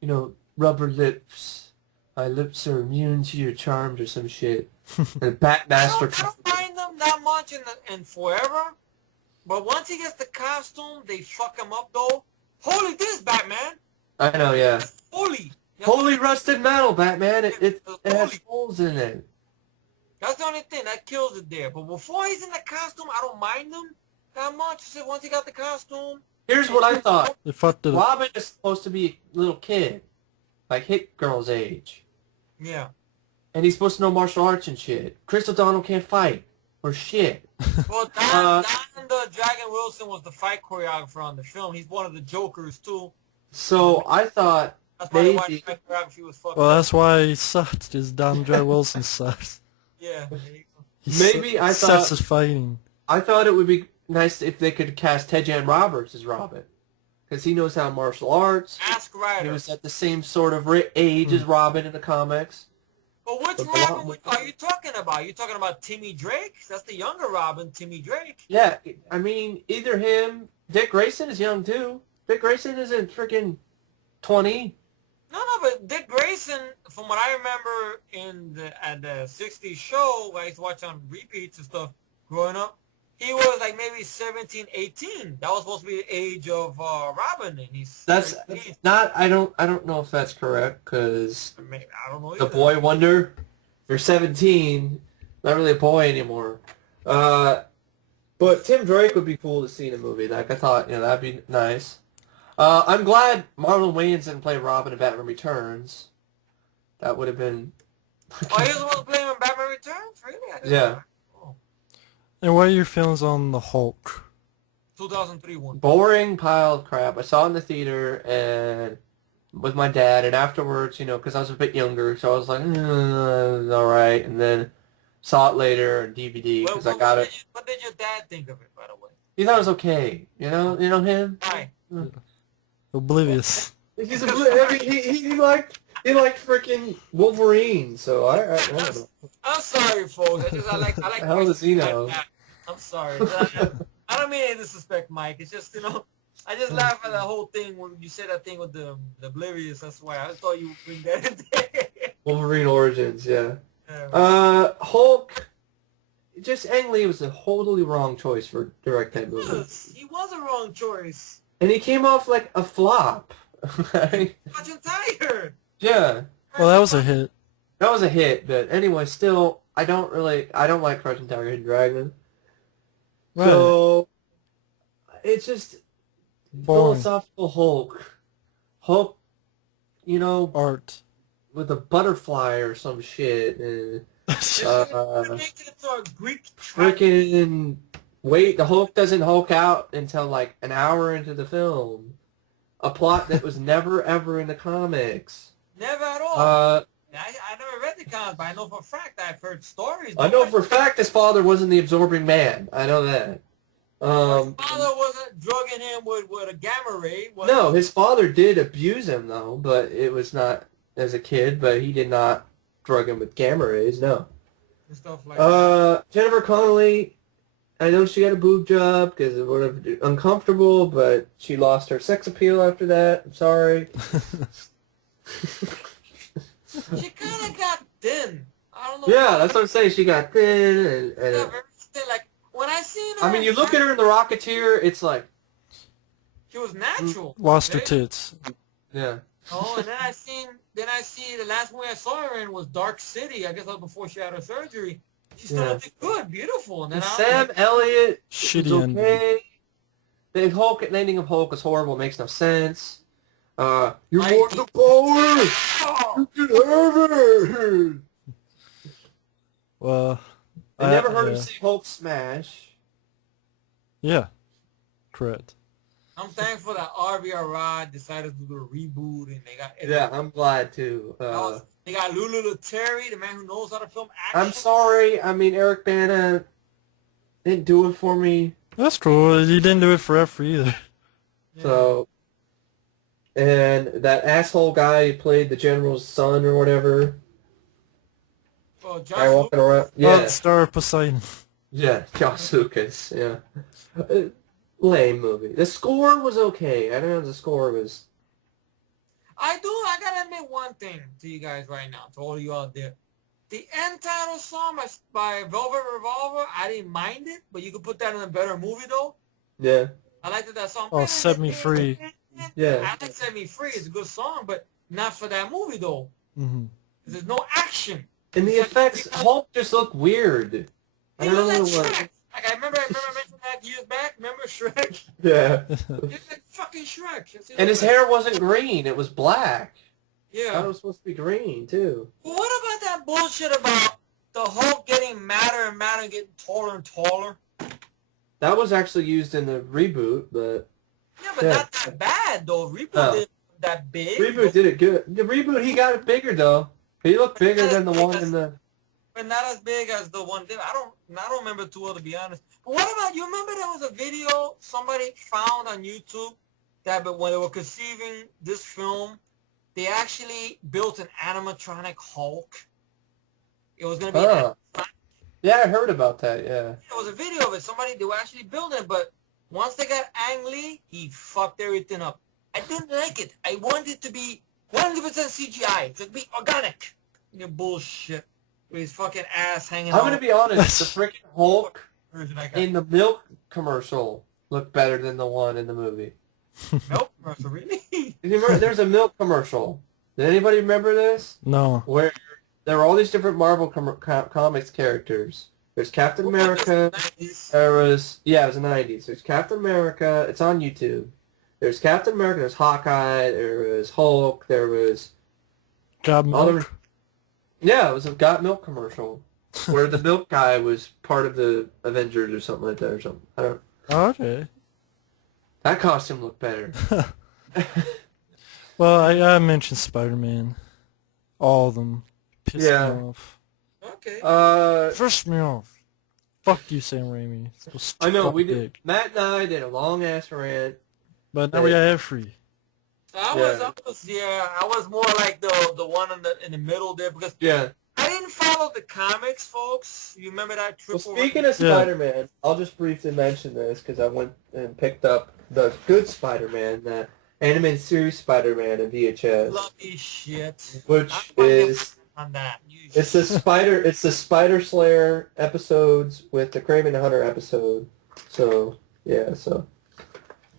You know, rubber lips. My lips are immune to your charms or some shit. And Batmaster. I don't mind them that much in Forever, but once he gets the costume, they fuck him up, though. Holy, this Batman! I know, yeah. Holy! Holy rusted metal, Batman. It has Holy. holes in it. That's the only thing that kills it there. But before he's in the costume, I don't mind him that much. So once he got the costume, Here's what I thought. They fucked it up. Robin is supposed to be a little kid, like Hit Girl's age. yeah. And he's supposed to know martial arts and shit. Crystal O'Donnell can't fight. Or shit. Well, Don Dragon Wilson was the fight choreographer on the film. He's one of the Jokers too. So I thought That's why the maybe... fight choreography was fucked Well, up. that's why he sucks, because Don Dry Wilson sucks. Yeah. Maybe I sucks thought... at fighting. I thought it would be nice if they could cast Ted Roberts as Robin. Because he knows how martial arts. Ask Ryder. He was at the same sort of age as Robin in the comics. But which But Robin are you talking about? Are you talking about Timmy Drake? That's the younger Robin, Timmy Drake. Yeah, I mean, either him... Dick Grayson is young, too. Dick Grayson isn't freaking 20. No, but Dick Grayson, from what I remember at the 60s show, I used to watch on repeats and stuff growing up, he was like maybe 17, 18. That was supposed to be the age of Robin, and he's That's 17. not... I don't know if that's correct, because... I don't know The either. boy wonder. You're 17, not really a boy anymore. But Tim Drake would be cool to see in a movie. Like I thought, that'd be nice. I'm glad Marlon Wayans didn't play Robin in Batman Returns. That would have been. Oh, he was the one playing in Batman Returns? Really? I didn't Yeah. know. Oh, And what are your feelings on the Hulk? 2003 one. Boring pile of crap. I saw it in the theater and with my dad, and afterwards, because I was a bit younger, so I was like, all right, and then saw it later on DVD because I got it. What did your dad think of it, by the way? He thought it was okay. You know him. Why? Oblivious. He He liked freaking Wolverine, so I don't know. I'm sorry, folks. I like The hell does he know? Mike. I'm sorry. I don't mean any disrespect, Mike. It's just I just laugh at the whole thing when you said that thing with the Oblivious. That's why I thought you would bring that in there. Wolverine Origins, yeah. Yeah. Hulk. Just Ang Lee was a totally wrong choice for direct that movie. He was a wrong choice. And he came off like a flop. Fucking tired. Yeah. Well, that was a hit. That was a hit, but anyway, still, I don't like Crouching Tiger, Hidden Dragon. Right. So, it's just Boring. philosophical Hulk. Hulk, Art. with a butterfly or some shit. And, freaking wait, the Hulk doesn't Hulk out until like an hour into the film. A plot that was never ever in the comics. Never at all. I never read the comics, but I know for a fact I've heard stories. I know for a fact his father wasn't the absorbing man. I know that. His father wasn't drugging him with a gamma ray. No, his father did abuse him though, but it was not as a kid. But he did not drug him with gamma rays. No. And stuff like that. Jennifer Connelly. I know she got a boob job because it would have been uncomfortable, but she lost her sex appeal after that. I'm sorry. She kind of got thin. I don't know. Yeah, that's what I'm saying. She got thin and very thin. Like when I seen her. I mean, you look at her in The Rocketeer, it's like she was natural. Lost her tits. Yeah. Oh, and then I see the last movie I saw her in was Dark City. I guess that was before she had her surgery. She still looked good, beautiful. And then Sam Elliott was Shitty okay. The Hulk ending of Hulk was horrible. Makes no sense. You want the power? You can have it. Well, I never heard him say Hulk smash. Yeah, correct. I'm thankful that RVR Rod decided to do a reboot, and they got. Yeah, I'm glad too. They got Lulu Terry, the man who knows how to film action. I'm sorry. I mean, Eric Bana didn't do it for me. That's cool. You didn't do it forever either. Yeah. So, and that asshole guy who played the general's son or whatever. Well, Guy walking around. Yeah. Star of Poseidon. Yeah, Josh Lucas. Yeah. Lame movie. The score was okay. I don't know if the score was... I gotta admit one thing to you guys right now, to all of you out there. The end title song by Velvet Revolver, I didn't mind it, but you could put that in a better movie though. Yeah. I liked that song. Oh, Set Me Free. Yeah. I like Set Me Free. It's a good song, but not for that movie though. Mm-hmm. There's no action. And the effects, Hulk just looked weird. I don't know what it was. Like I remember mentioning that years back. Remember Shrek? Yeah. It's like fucking Shrek. And his hair wasn't green. It was black. I Yeah. thought it was supposed to be green, too. But what about that bullshit about the Hulk getting madder and madder and getting taller and taller? That was actually used in the reboot, but... Yeah, but not that bad, though. Reboot didn't that big. Reboot did it good. The reboot, he got it bigger, though. He looked bigger than the one in the... But not as big as the one. I don't remember too well, to be honest. But what about, you remember there was a video somebody found on YouTube that when they were conceiving this film, they actually built an animatronic Hulk. It was going to be Yeah, I heard about that, yeah. There was a video of it. They were actually building it, but once they got Ang Lee, he fucked everything up. I didn't like it. I wanted it to be 100% CGI. To be organic. You bullshit. With his fucking ass hanging out. I'm going to be honest, the freaking Hulk in in the milk commercial looked better than the one in the movie. Milk commercial, really? You remember, there's a milk commercial. Did anybody remember this? No. Where there were all these different Marvel comics characters. There's Captain America. There was, it was the 90s. There's Captain America. It's on YouTube. There's Captain America. There's Hawkeye. There was Hulk. There was... Got Milk? Yeah, it was a Got Milk commercial where the milk guy was part of the Avengers or something like that or something. I don't... Okay. That costume looked better. Well, I mentioned Spider-Man. All of them. Pissed me off. Okay. Pissed me off. Fuck you, Sam Raimi. I know, we did. Matt and I did a long-ass rant. But now we got Free. I was more like the one in the middle there because Yeah. I didn't follow the comics, folks. You remember that Well, triple? speaking of Spider-Man, I'll just briefly mention this because I went and picked up the good Spider-Man, the animated series Spider-Man in VHS, Bloody shit. which I'm is on that. it's the Spider Slayer episodes with the Kraven the Hunter episode. So yeah, so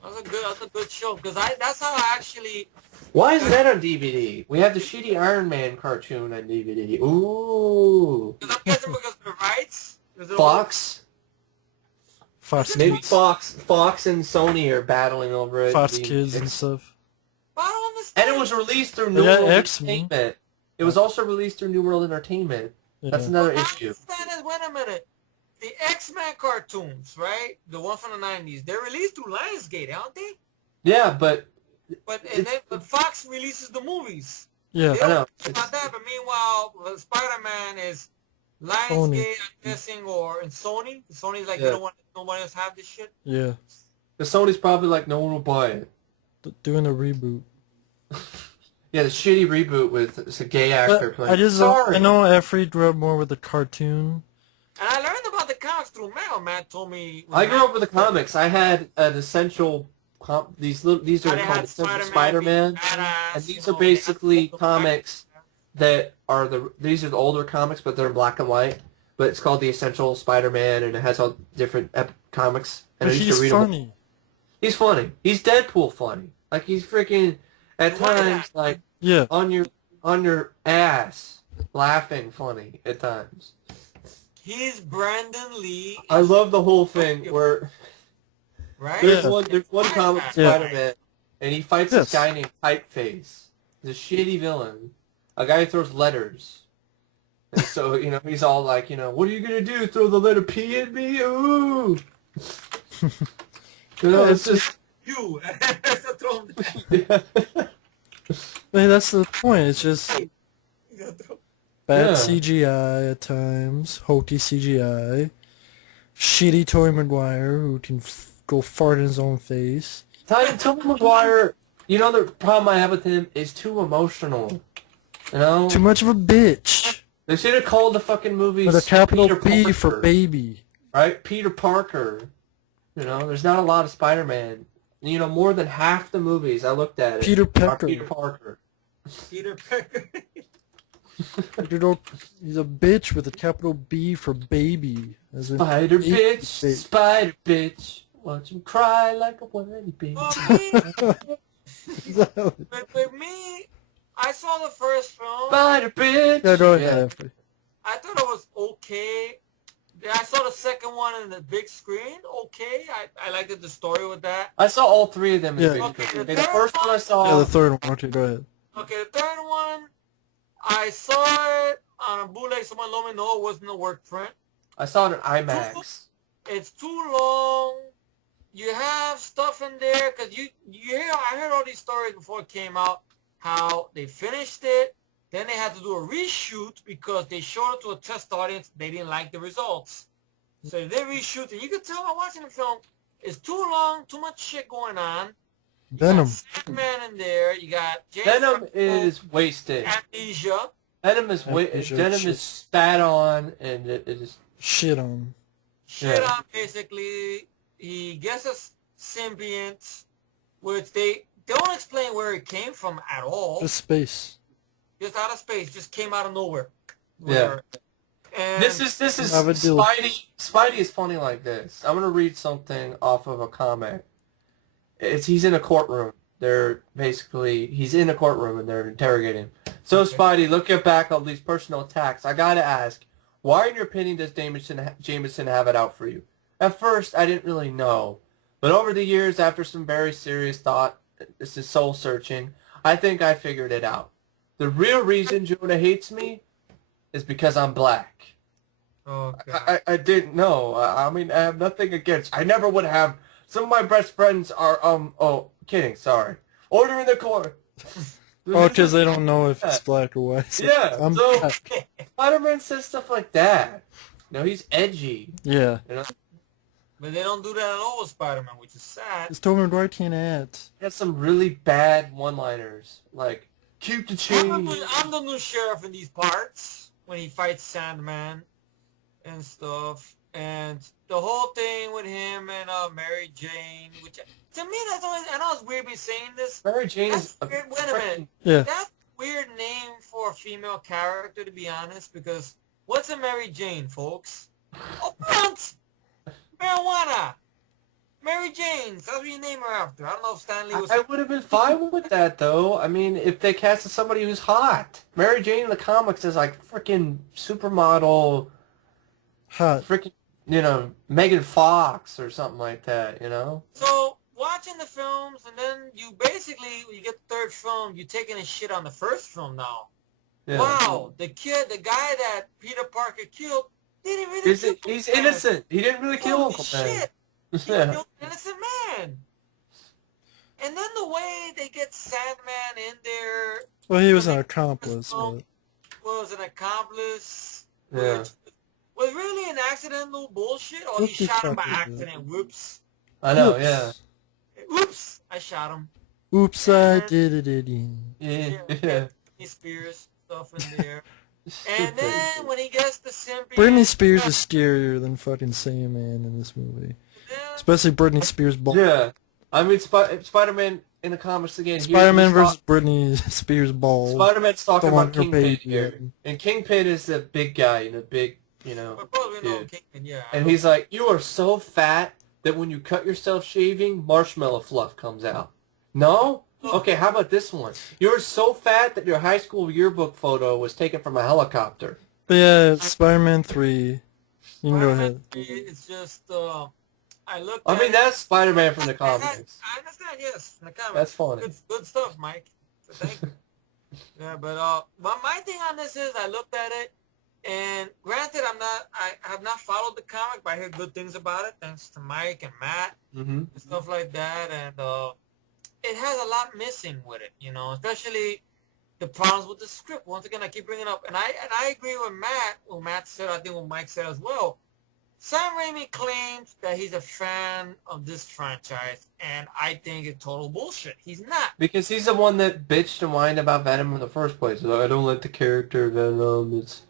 That's a good show because that's how I actually. why isn't that on DVD? We have the shitty Iron Man cartoon on DVD. Ooh, Because I'm guessing because of the rights. Fox. Fox Maybe Kids. Fox and Sony are battling over it. Fox Kids and stuff. But I don't understand. And it was released through New Yeah, World X-Men. Entertainment. It was also released through New World Entertainment. Yeah. That's another What I issue. understand is, wait a minute. The X-Men cartoons, right? The one from the 90s, they're released through Lionsgate, aren't they? Yeah, but But Fox releases the movies. Yeah. They I don't know. talk about that, but meanwhile, Spider-Man is Lionsgate, Sony. I'm guessing, or in Sony. Sony's like, Yeah. they don't want nobody else have this shit. Yeah. The Sony's probably like, no one will buy it. Doing a reboot. Yeah, the shitty reboot with it's a gay actor playing. I know Effie grew up more with the cartoon. And I learned about the comics through Matt. Matt told me. I grew up with the comics. I had an essential. These are called Essential Spider-Man, and these are basically comics that are these are the older comics, but they're in black and white. But it's called the Essential Spider-Man, and it has all different comics. And But I used he's to read funny. them. He's funny. He's Deadpool funny. Like he's freaking at times like Yeah. on your ass laughing funny at times. He's Brandon Lee. I love the whole thing where Right? there's Yeah. one comic Yeah. Spider-Man, and he fights this guy named Typeface. He's a shitty villain, a guy who throws letters. And so he's all like, what are you gonna do? Throw the letter P at me? Ooh. It's just. You. I mean, that's the point. It's just bad CGI at times, hokey CGI, shitty Tobey Maguire who can go fart in his own face. Tobey Maguire, the problem I have with him is too emotional. Too much of a bitch. They should have called the fucking movie With a capital Peter B Parker, for baby. right? Peter Parker. There's not a lot of Spider-Man. More than half the movies I looked at Peter are Pecker. Peter Parker. Peter Pecker. He's a bitch with a capital B for baby. As in Spider baby. bitch, spider bitch. Watch him cry like a whiny bitch. But with me, I saw the first film. Spider bitch. Yeah, go ahead. I thought it was okay. I saw the second one in the big screen. Okay, I liked the story with that. I saw all three of them in the big Okay, screen. the The first one I saw. Yeah, the third one. Okay, go ahead. Okay, the third one, I saw it on a bootleg. Someone let me know it wasn't a work print. I saw it in IMAX. It's too long. You have stuff in there because I heard all these stories before it came out. How they finished it, then they had to do a reshoot because they showed it to a test audience. They didn't like the results, so they reshoot it. You could tell by watching the film, it's too long, too much shit going on. Venom. Sandman in there. You got James Venom Franco, is wasted. Amnesia. Venom is spat on, and it is Shit on. Shit on, basically. He gets a symbiont, which they don't explain where it came from at all. Just space. Just out of space. Just came out of nowhere. Yeah. And This is Spidey. Spidey is funny like this. I'm gonna read something off of a comic. He's in a courtroom. He's in a courtroom and they're interrogating him. So Spidey, looking back on these personal attacks, I gotta ask, why in your opinion does Jameson have it out for you? At first, I didn't really know. But over the years, after some very serious thought, this is soul searching, I think I figured it out. The real reason Jonah hates me is because I'm black. Oh, God. I didn't know. I mean, I have nothing against. I never would have. Some of my best friends are, kidding, sorry. Order in the court. Oh, because they don't know if it's black or white. So Yeah, I'm so black. Spider-Man says stuff like that. He's edgy. Yeah. But they don't do that at all with Spider-Man, which is sad. It's Tobey Maguire can't act. He has some really bad one-liners, like keep the change. I'm the new sheriff in these parts when he fights Sandman and stuff. And the whole thing with him and Mary Jane, which to me that's always, I know it's weird me saying this. Mary Jane is weird. Wait a minute. Yeah. That's a weird name for a female character, to be honest, because what's a Mary Jane, folks? A plant! Marijuana! Mary Jane, that's what you name her after. I don't know if Stanley was... I would have been fine with that, though. I mean, if they casted somebody who's hot. Mary Jane in the comics is like freaking supermodel, Hot. freaking, Megan Fox or something like that, So, watching the films, and then you basically, when you get the third film, you're taking a shit on the first film now. Yeah. Wow, the guy that Peter Parker killed, didn't really kill He's him. innocent. He didn't really kill Holy Uncle shit. Ben. He Yeah. killed an innocent man. And then the way they get Sandman in there... Well, he was an accomplice, but... Was an accomplice. Yeah. Which was really an accidental bullshit, or he shot him by accident. Whoops. I know, Oops. yeah. Oops, I shot him. Oops, I did it again. Yeah. Britney Spears stuff in there. And then when he gets the symbiote... Britney Spears is scarier than fucking Sandman in this movie. Especially Britney Spears' balls. Yeah. I mean, Spider-Man in the comics again. Spider-Man versus Britney Spears' balls. Spider-Man's talking Don't about want her Kingpin baby. here. And Kingpin is the big guy, big, But probably no dude. Kingpin, yeah. And he's like, you are so fat that when you cut yourself shaving, marshmallow fluff comes out. No? Okay, how about this one? You're so fat that your high school yearbook photo was taken from a helicopter. But yeah, it's Spider-Man 3. You can go ahead. It's just, I looked I at mean, it. that's Spider-Man from the comics. I understand, yes, in the comics. That's funny. Good stuff, Mike. So thank you. Yeah, but my thing on this is I looked at it, and granted, I have not followed the comic, but I hear good things about it, thanks to Mike and Matt Mm-hmm. and stuff like that, and it has a lot missing with it, especially the problems with the script. Once again, I keep bringing up, and I agree with Matt. What Matt said, I think what Mike said as well. Sam Raimi claims that he's a fan of this franchise, and I think it's total bullshit. He's not. Because he's the one that bitched and whined about Venom in the first place. I don't like the character Venom. It's...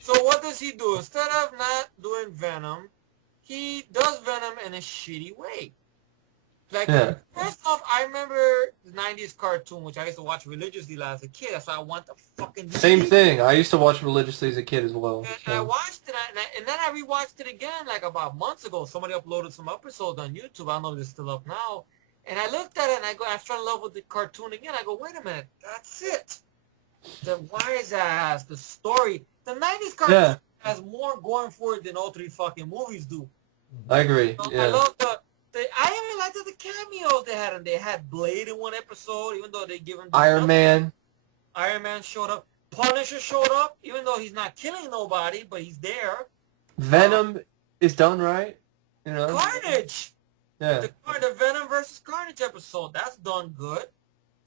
So what does he do? Instead of not doing Venom, he does Venom in a shitty way. Like, Yeah. First off, I remember the 90s cartoon, which I used to watch religiously as a kid. That's why I want the fucking DVD. Same thing. I used to watch religiously as a kid as well. And I watched it, and then I rewatched it again like about months ago. Somebody uploaded some episodes on YouTube. I don't know if it's still up now. And I looked at it, and I fell in love with the cartoon again. I go, wait a minute, that's it. The wise ass, the story. The 90s cartoon has more going for it than all three fucking movies do. I agree. So Yeah. I love I even liked the cameos they had, and they had Blade in one episode, even though they give him Iron Man. Iron Man showed up. Punisher showed up, even though he's not killing nobody, but he's there. Venom is done right. Carnage. Yeah. The Venom versus Carnage episode, that's done good.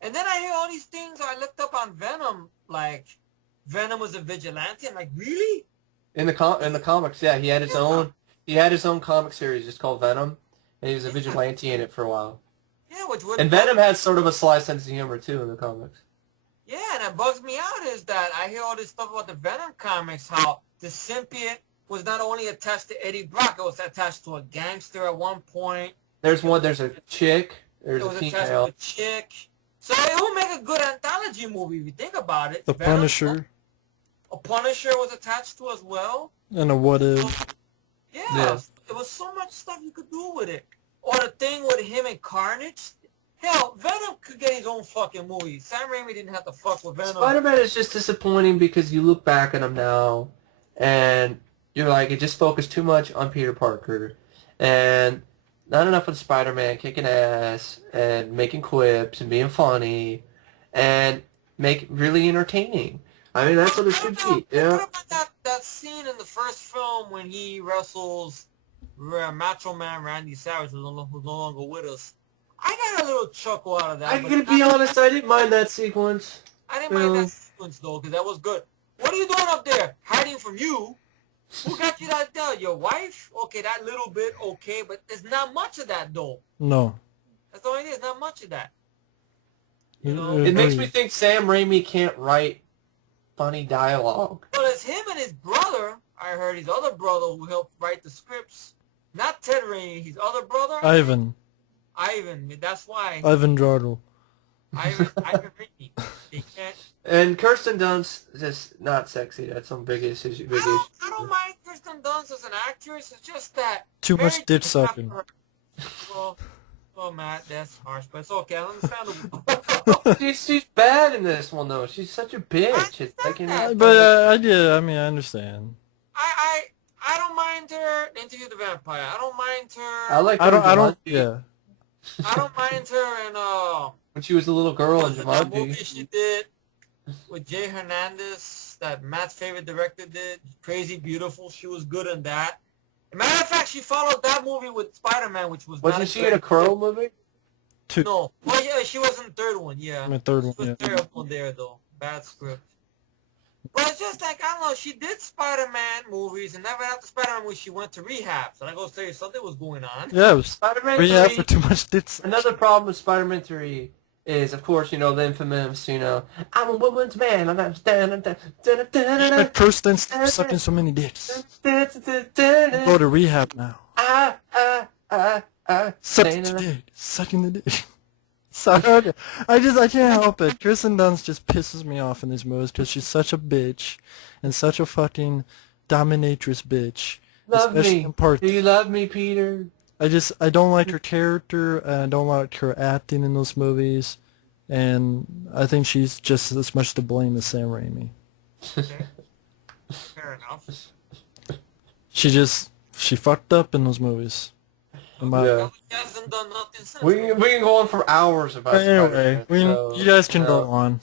And then I hear all these things. I looked up on Venom, like Venom was a vigilante. I'm like, really? In the comics, yeah, he had his own. He had his own comic series just called Venom, and he was a vigilante in it for a while. Yeah, which would. And Venom has sort of a sly sense of humor too in the comics. Yeah, and it bugs me out is that I hear all this stuff about the Venom comics, how the symbiote was not only attached to Eddie Brock, it was attached to a gangster at one point. There's a chick. There's a It was attached to female. a chick. So it would make a good anthology movie if you think about it. The Venom, Punisher A Punisher was attached to as well. and a What If. Yeah, there was so much stuff you could do with it. Or the thing with him and Carnage. Hell, Venom could get his own fucking movie. Sam Raimi didn't have to fuck with Venom. Spider-Man is just disappointing because you look back at him now, and you're like, it just focused too much on Peter Parker, and not enough of Spider-Man kicking ass and making quips and being funny, and make really entertaining. I mean, that's what it should be. Yeah. What about that scene in the first film when he wrestles Macho Man Randy Savage, who's no longer with us? I got a little chuckle out of that. I'm going to be honest, I didn't mind that sequence. I didn't mind that sequence, though, because that was good. What are you doing up there? Hiding from you? Who got you that doll? Your wife? Okay, that little bit, okay, but there's not much of that, though. No. That's all it is, not much of that. You I know? It makes me agree. think Sam Raimi can't write funny dialogue. Well, it's him and his brother. I heard his other brother who helped write the scripts. Not Ted Raimi, his other brother. Ivan. Ivan. That's why. Ivan Drago. Ivan Raimi. They can't. And Kirsten Dunst just not sexy. That's some big issue. I don't mind Kristen Dunst as an actress. It's just that Too much Mary dick Jane sucking. after her- Well, Matt, that's harsh, but it's okay. I understand. She's bad in this one though. She's such a bitch. It's like But I mean, I understand. I don't mind her. Interview the Vampire. I don't mind her. I like. I don't. Jumanji. Yeah. I don't mind her in When she was a little girl in that movie Jumanji. she did with Jay Hernandez that Matt's favorite director did. Crazy Beautiful. She was good in that. As a matter of fact, she followed that movie with Spider-Man, which was Wasn't she in a Crow movie? Two. No. Well, yeah, she was in the third one, yeah. My third She one. was Yeah. terrible there, though. Bad script. But it's just like, I don't know, she did Spider-Man movies, and never after Spider-Man movie, she went to rehab. So I go tell you something was going on. Yeah, it was. Spider-Man Rehab 3. for too much dick sucking. Another problem with Spider-Man 3 is, of course, you know, the infamous, you know, I'm a woman's man. Kirsten sucking so many dicks. Go to rehab now. Sucking the dick. Sucking the dick. Sorry, I can't help it. Kristen Dunst just pisses me off in these movies because she's such a bitch and such a fucking dominatrix bitch. Love Especially me. in part. Do you love me, Peter? I don't like her character and I don't like her acting in those movies, and I think she's just as much to blame as Sam Raimi. Okay. Fair enough. She fucked up in those movies. Yeah. He hasn't done nothing since. We can go on for hours about Anyway, Spider-Man. you guys can go on.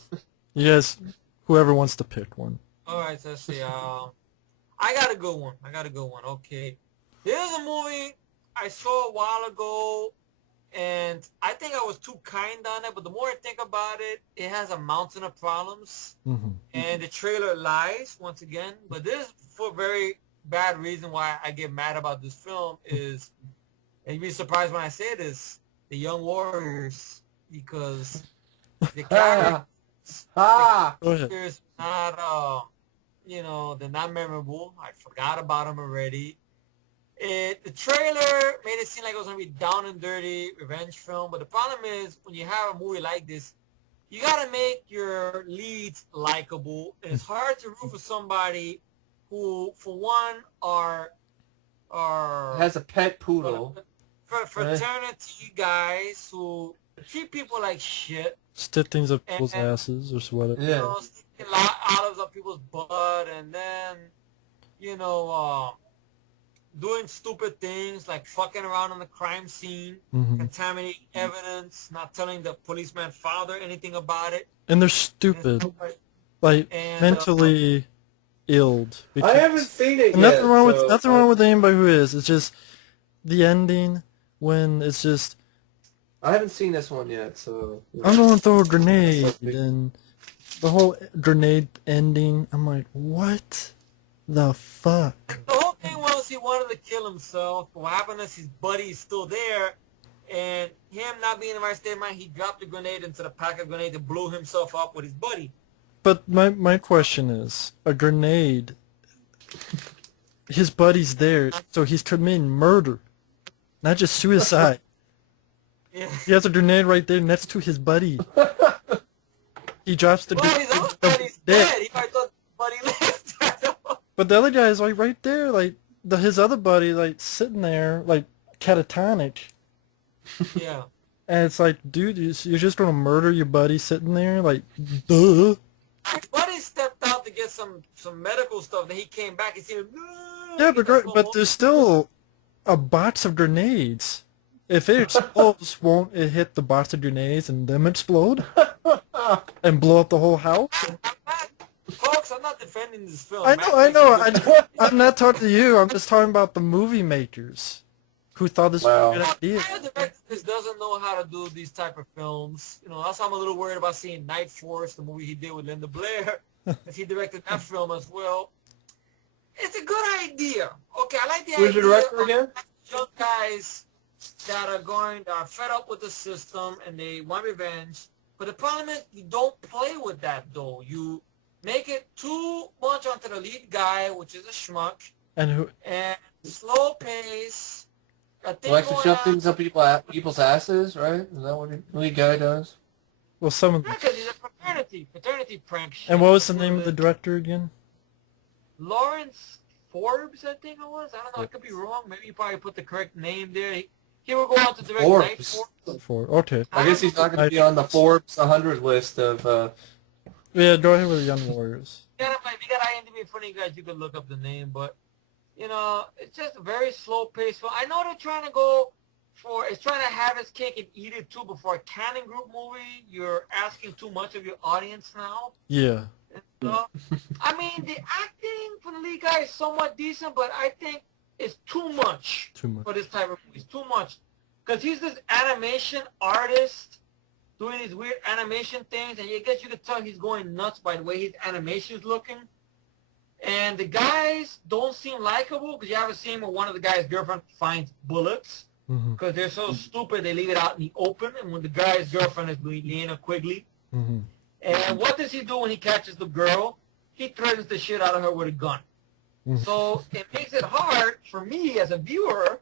You guys, whoever wants to pick one. All right, so let's see. I got a good one. Okay. There's a movie I saw a while ago, and I think I was too kind on it, but the more I think about it, it has a mountain of problems, Mm-hmm. and the trailer lies, once again. But this, for a very bad reason why I get mad about this film is, and you'd be surprised when I say this, the Young Warriors, because the characters Go ahead. is not, they're not memorable. I forgot about them already. The trailer made it seem like it was going to be down and dirty revenge film, but the problem is when you have a movie like this, you got to make your leads likable, and it's hard to root for somebody who, for one, are has a pet poodle. fraternity guys who treat people like shit. Stick things up people's asses or whatever. Yeah. Sticking olives up people's butt, and then, doing stupid things like fucking around on the crime scene, Mm-hmm. contaminating evidence, not telling the policeman father anything about it. And they're stupid. Like, And, mentally ill. I haven't seen it yet. Nothing wrong with anybody who is. It's just the ending when it's just, I haven't seen this one yet, so... I'm going to throw a grenade, and the whole grenade ending, I'm like, what the fuck? The whole thing was he wanted to kill himself. What happened is his buddy is still there, and him not being in the right state of mind, he dropped the grenade into the pack of grenade and blew himself up with his buddy. But my question is, a grenade, his buddy's there, so he's committing murder, not just suicide. Yeah. He has a grenade right there next to his buddy. He drops the Well, his other buddy's dead. He might thought the buddy lived. But the other guy is like right there, like his other buddy, like sitting there, like catatonic. Yeah. And it's like, dude, you're just gonna murder your buddy sitting there, like, duh. His buddy stepped out to get some medical stuff, and he came back and said, Yeah, but there's still a box of grenades. If it explodes, won't it hit the box of grenades and them explode and blow up the whole house? Folks, I'm not defending this film. I know. I'm not talking to you. I'm just talking about the movie makers who thought this was a good idea. The director doesn't know how to do these type of films. That's why I'm a little worried about seeing Night Force, the movie he did with Linda Blair, as he directed that film as well. it's a good idea. Okay, I like the Who's the idea director of again? young guys that are fed up with the system and they want revenge. But the problem is you don't play with that though. You make it too much onto the lead guy, which is a schmuck, And and slow pace. A He thing likes to going shove on. things up people's asses, right? Is that what the lead guy does? well, some of Yeah, because he's a paternity prank shit. and what was the name of the director again? Lawrence Forbes, I think it was. I don't know. I could be wrong. Maybe you probably put the correct name there. He will go on to direct Night Forbes. Force. Okay. I guess he's not going to be on the Forbes 100 list of. Yeah, go ahead with the Young Warriors. If you got IMDb in front of you guys, you can look up the name. But, you know, it's just a very slow pace. So I know they're trying to go for, it's trying to have its cake and eat it too. But for a Canon Group movie, you're asking too much of your audience now. Yeah. So, I mean, the acting for the lead guy is somewhat decent, but I think it's too much. Too much. For this type of movie. It's too much. Because he's this animation artist doing these weird animation things, and I guess you could tell he's going nuts by the way his animation's looking. And the guys don't seem likable, because you have a scene where one of the guy's girlfriend finds bullets, because they're so stupid they leave it out in the open, and when the guy's girlfriend is Lena Quigley. And what does he do when he catches the girl? He threatens the shit out of her with a gun. So it makes it hard for me as a viewer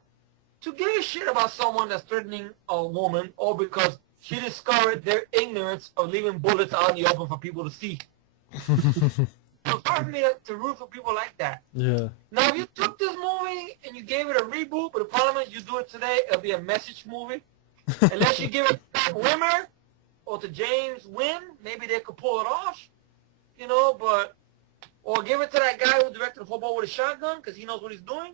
to give a shit about someone that's threatening a woman, or because she discovered their ignorance of leaving bullets out in the open for people to see. So it's hard for me to root for people like that. Yeah. Now, if you took this movie and you gave it a reboot, but the problem is you do it today, it'll be a message movie. Unless you give it to Wimmer or to James Wynn, maybe they could pull it off, you know, but, or give it to that guy who directed the football with a shotgun, because he knows what he's doing.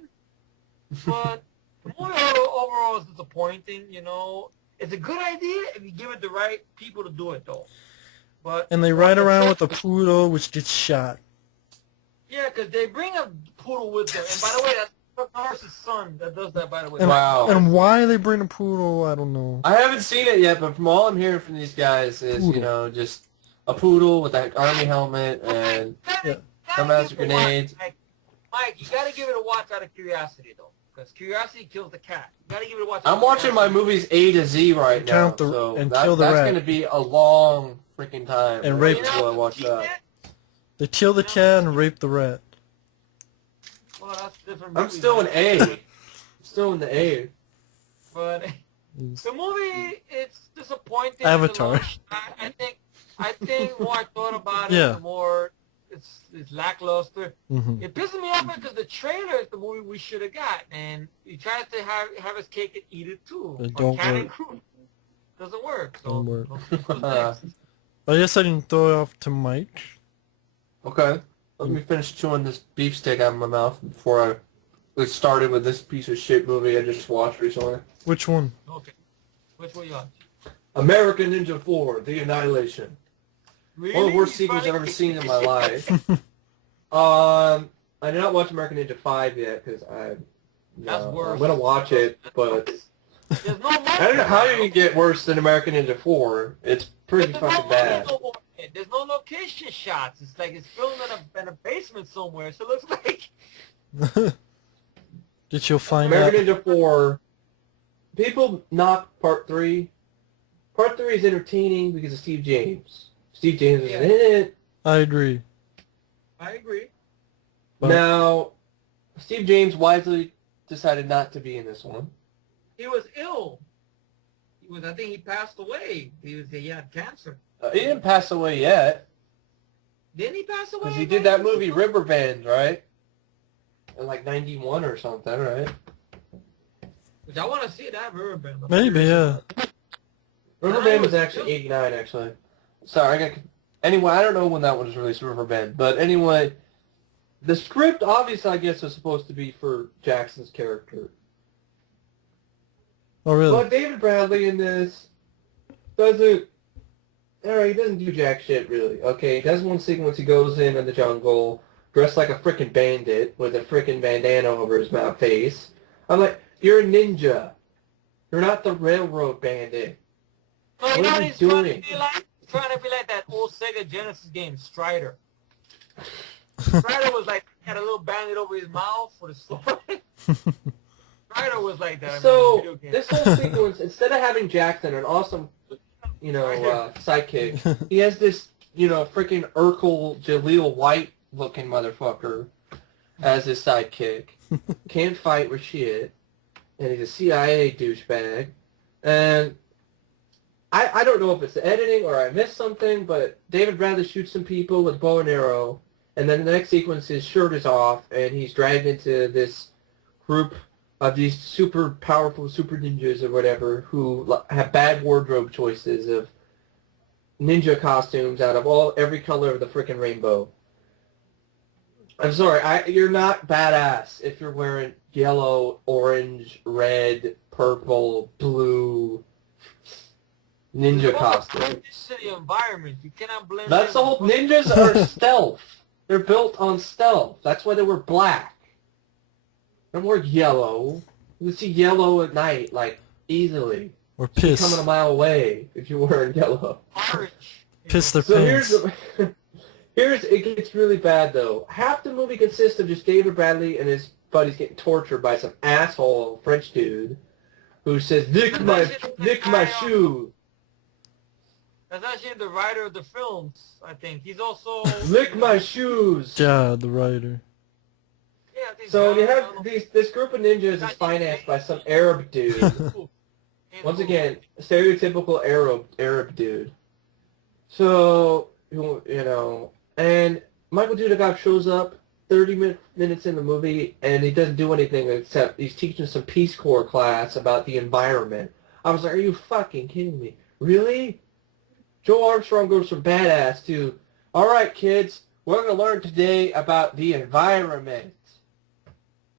But the movie overall is disappointing, you know. It's a good idea if you give it the right people to do it, though. But And they ride around with a poodle which gets shot. yeah, because they bring a poodle with them. And by the way, that's Chuck Norris's son that does that, by the way. And, Wow. And why they bring a poodle, I don't know. I haven't seen it yet, but from all I'm hearing from these guys is, you know, just a poodle with that army helmet and some has grenades. Mike, you got to give it a watch out of curiosity, though. Because curiosity kills the cat. You got to give it a watch. I'm watching my movies A to Z right now, so kill the that's rat. going to be a long freaking time. And rape until I watch that. They kill the cat and rape the rat. Well, that's different. I'm still in A. I'm still in the A. But the movie, it's disappointing. Avatar. I think more I thought about it, the more it's lackluster. It pisses me off because the trailer is the movie we should have got, and he tries to have his cake and eat it too. It don't work. Doesn't work. So, Don't work. I guess I can throw it off to Mike. Okay. Let me finish chewing this beef steak out of my mouth before I get started with this piece of shit movie I just watched recently. Which one? Okay. Which one you on? American Ninja 4, The Annihilation. Really? One of the worst sequels I've ever seen in my life. I did not watch American Ninja 5 yet because I'm going to watch it, but There's no I don't know how you can get worse than American Ninja 4. It's pretty fucking bad. There's no location shots. It's like it's filmed in a basement somewhere, so it looks like... Did you find American Ninja 4, people knock Part 3. Part 3 is entertaining because of Steve James. Steve James is in it. I agree. I agree. But Now, Steve James wisely decided not to be in this one. He was ill. I think he passed away. He had cancer. He didn't pass away yet. Didn't he pass away? Because he did that movie Riverbend, right? In like 91 or something, right? Which I want to see that Riverbend. Maybe, yeah. Riverbend was actually 89, actually. Sorry, anyway, I don't know when that one was released, Riverbend. But anyway, the script, obviously, I guess, was supposed to be for Jackson's character. Oh, really? But David Bradley in this doesn't... Alright, he doesn't do jack shit, really. Okay, he does one sequence, he goes in the jungle, dressed like a frickin' bandit, with a frickin' bandana over his mouth face. I'm like, you're a ninja. You're not the railroad bandit. No, What are you he's doing? trying to be like that old Sega Genesis game, Strider. Ryder was like, had a little bandit over his mouth for the sword. Ryder was like that. So, this whole sequence, instead of having Jackson, an awesome, sidekick, he has this, freaking Urkel Jaleel White-looking motherfucker as his sidekick. Can't fight with shit. And he's a CIA douchebag. And I don't know if it's the editing or I missed something, but David Bradley shoots some people with bow and arrow. And then the next sequence, his shirt is off, and he's dragged into this group of these super powerful super ninjas or whatever who have bad wardrobe choices of ninja costumes out of every color of the frickin' rainbow. I'm sorry, you're not badass if you're wearing yellow, orange, red, purple, blue ninja costumes. The environment. You cannot blend. That's the whole. Ninjas are stealth. They're built on stealth. That's why they were black. They wear yellow. You can see yellow at night, like, easily. Or piss. Coming a mile away if you're wearing yellow. Orange. Piss their pants. pants. It gets really bad, though. Half the movie consists of just David Bradley and his buddies getting tortured by some asshole French dude who says, lick my shoe. That's actually the writer of the films, I think. He's also... Lick my shoes. Yeah, the writer. Yeah, so you have this group of ninjas is financed by some Arab dude. Once again, stereotypical Arab dude. So, and Michael Dudikoff shows up 30 minutes in the movie, and he doesn't do anything except he's teaching some Peace Corps class about the environment. I was like, are you fucking kidding me? Really? Joe Armstrong goes from badass to, all right, kids, we're going to learn today about the environment.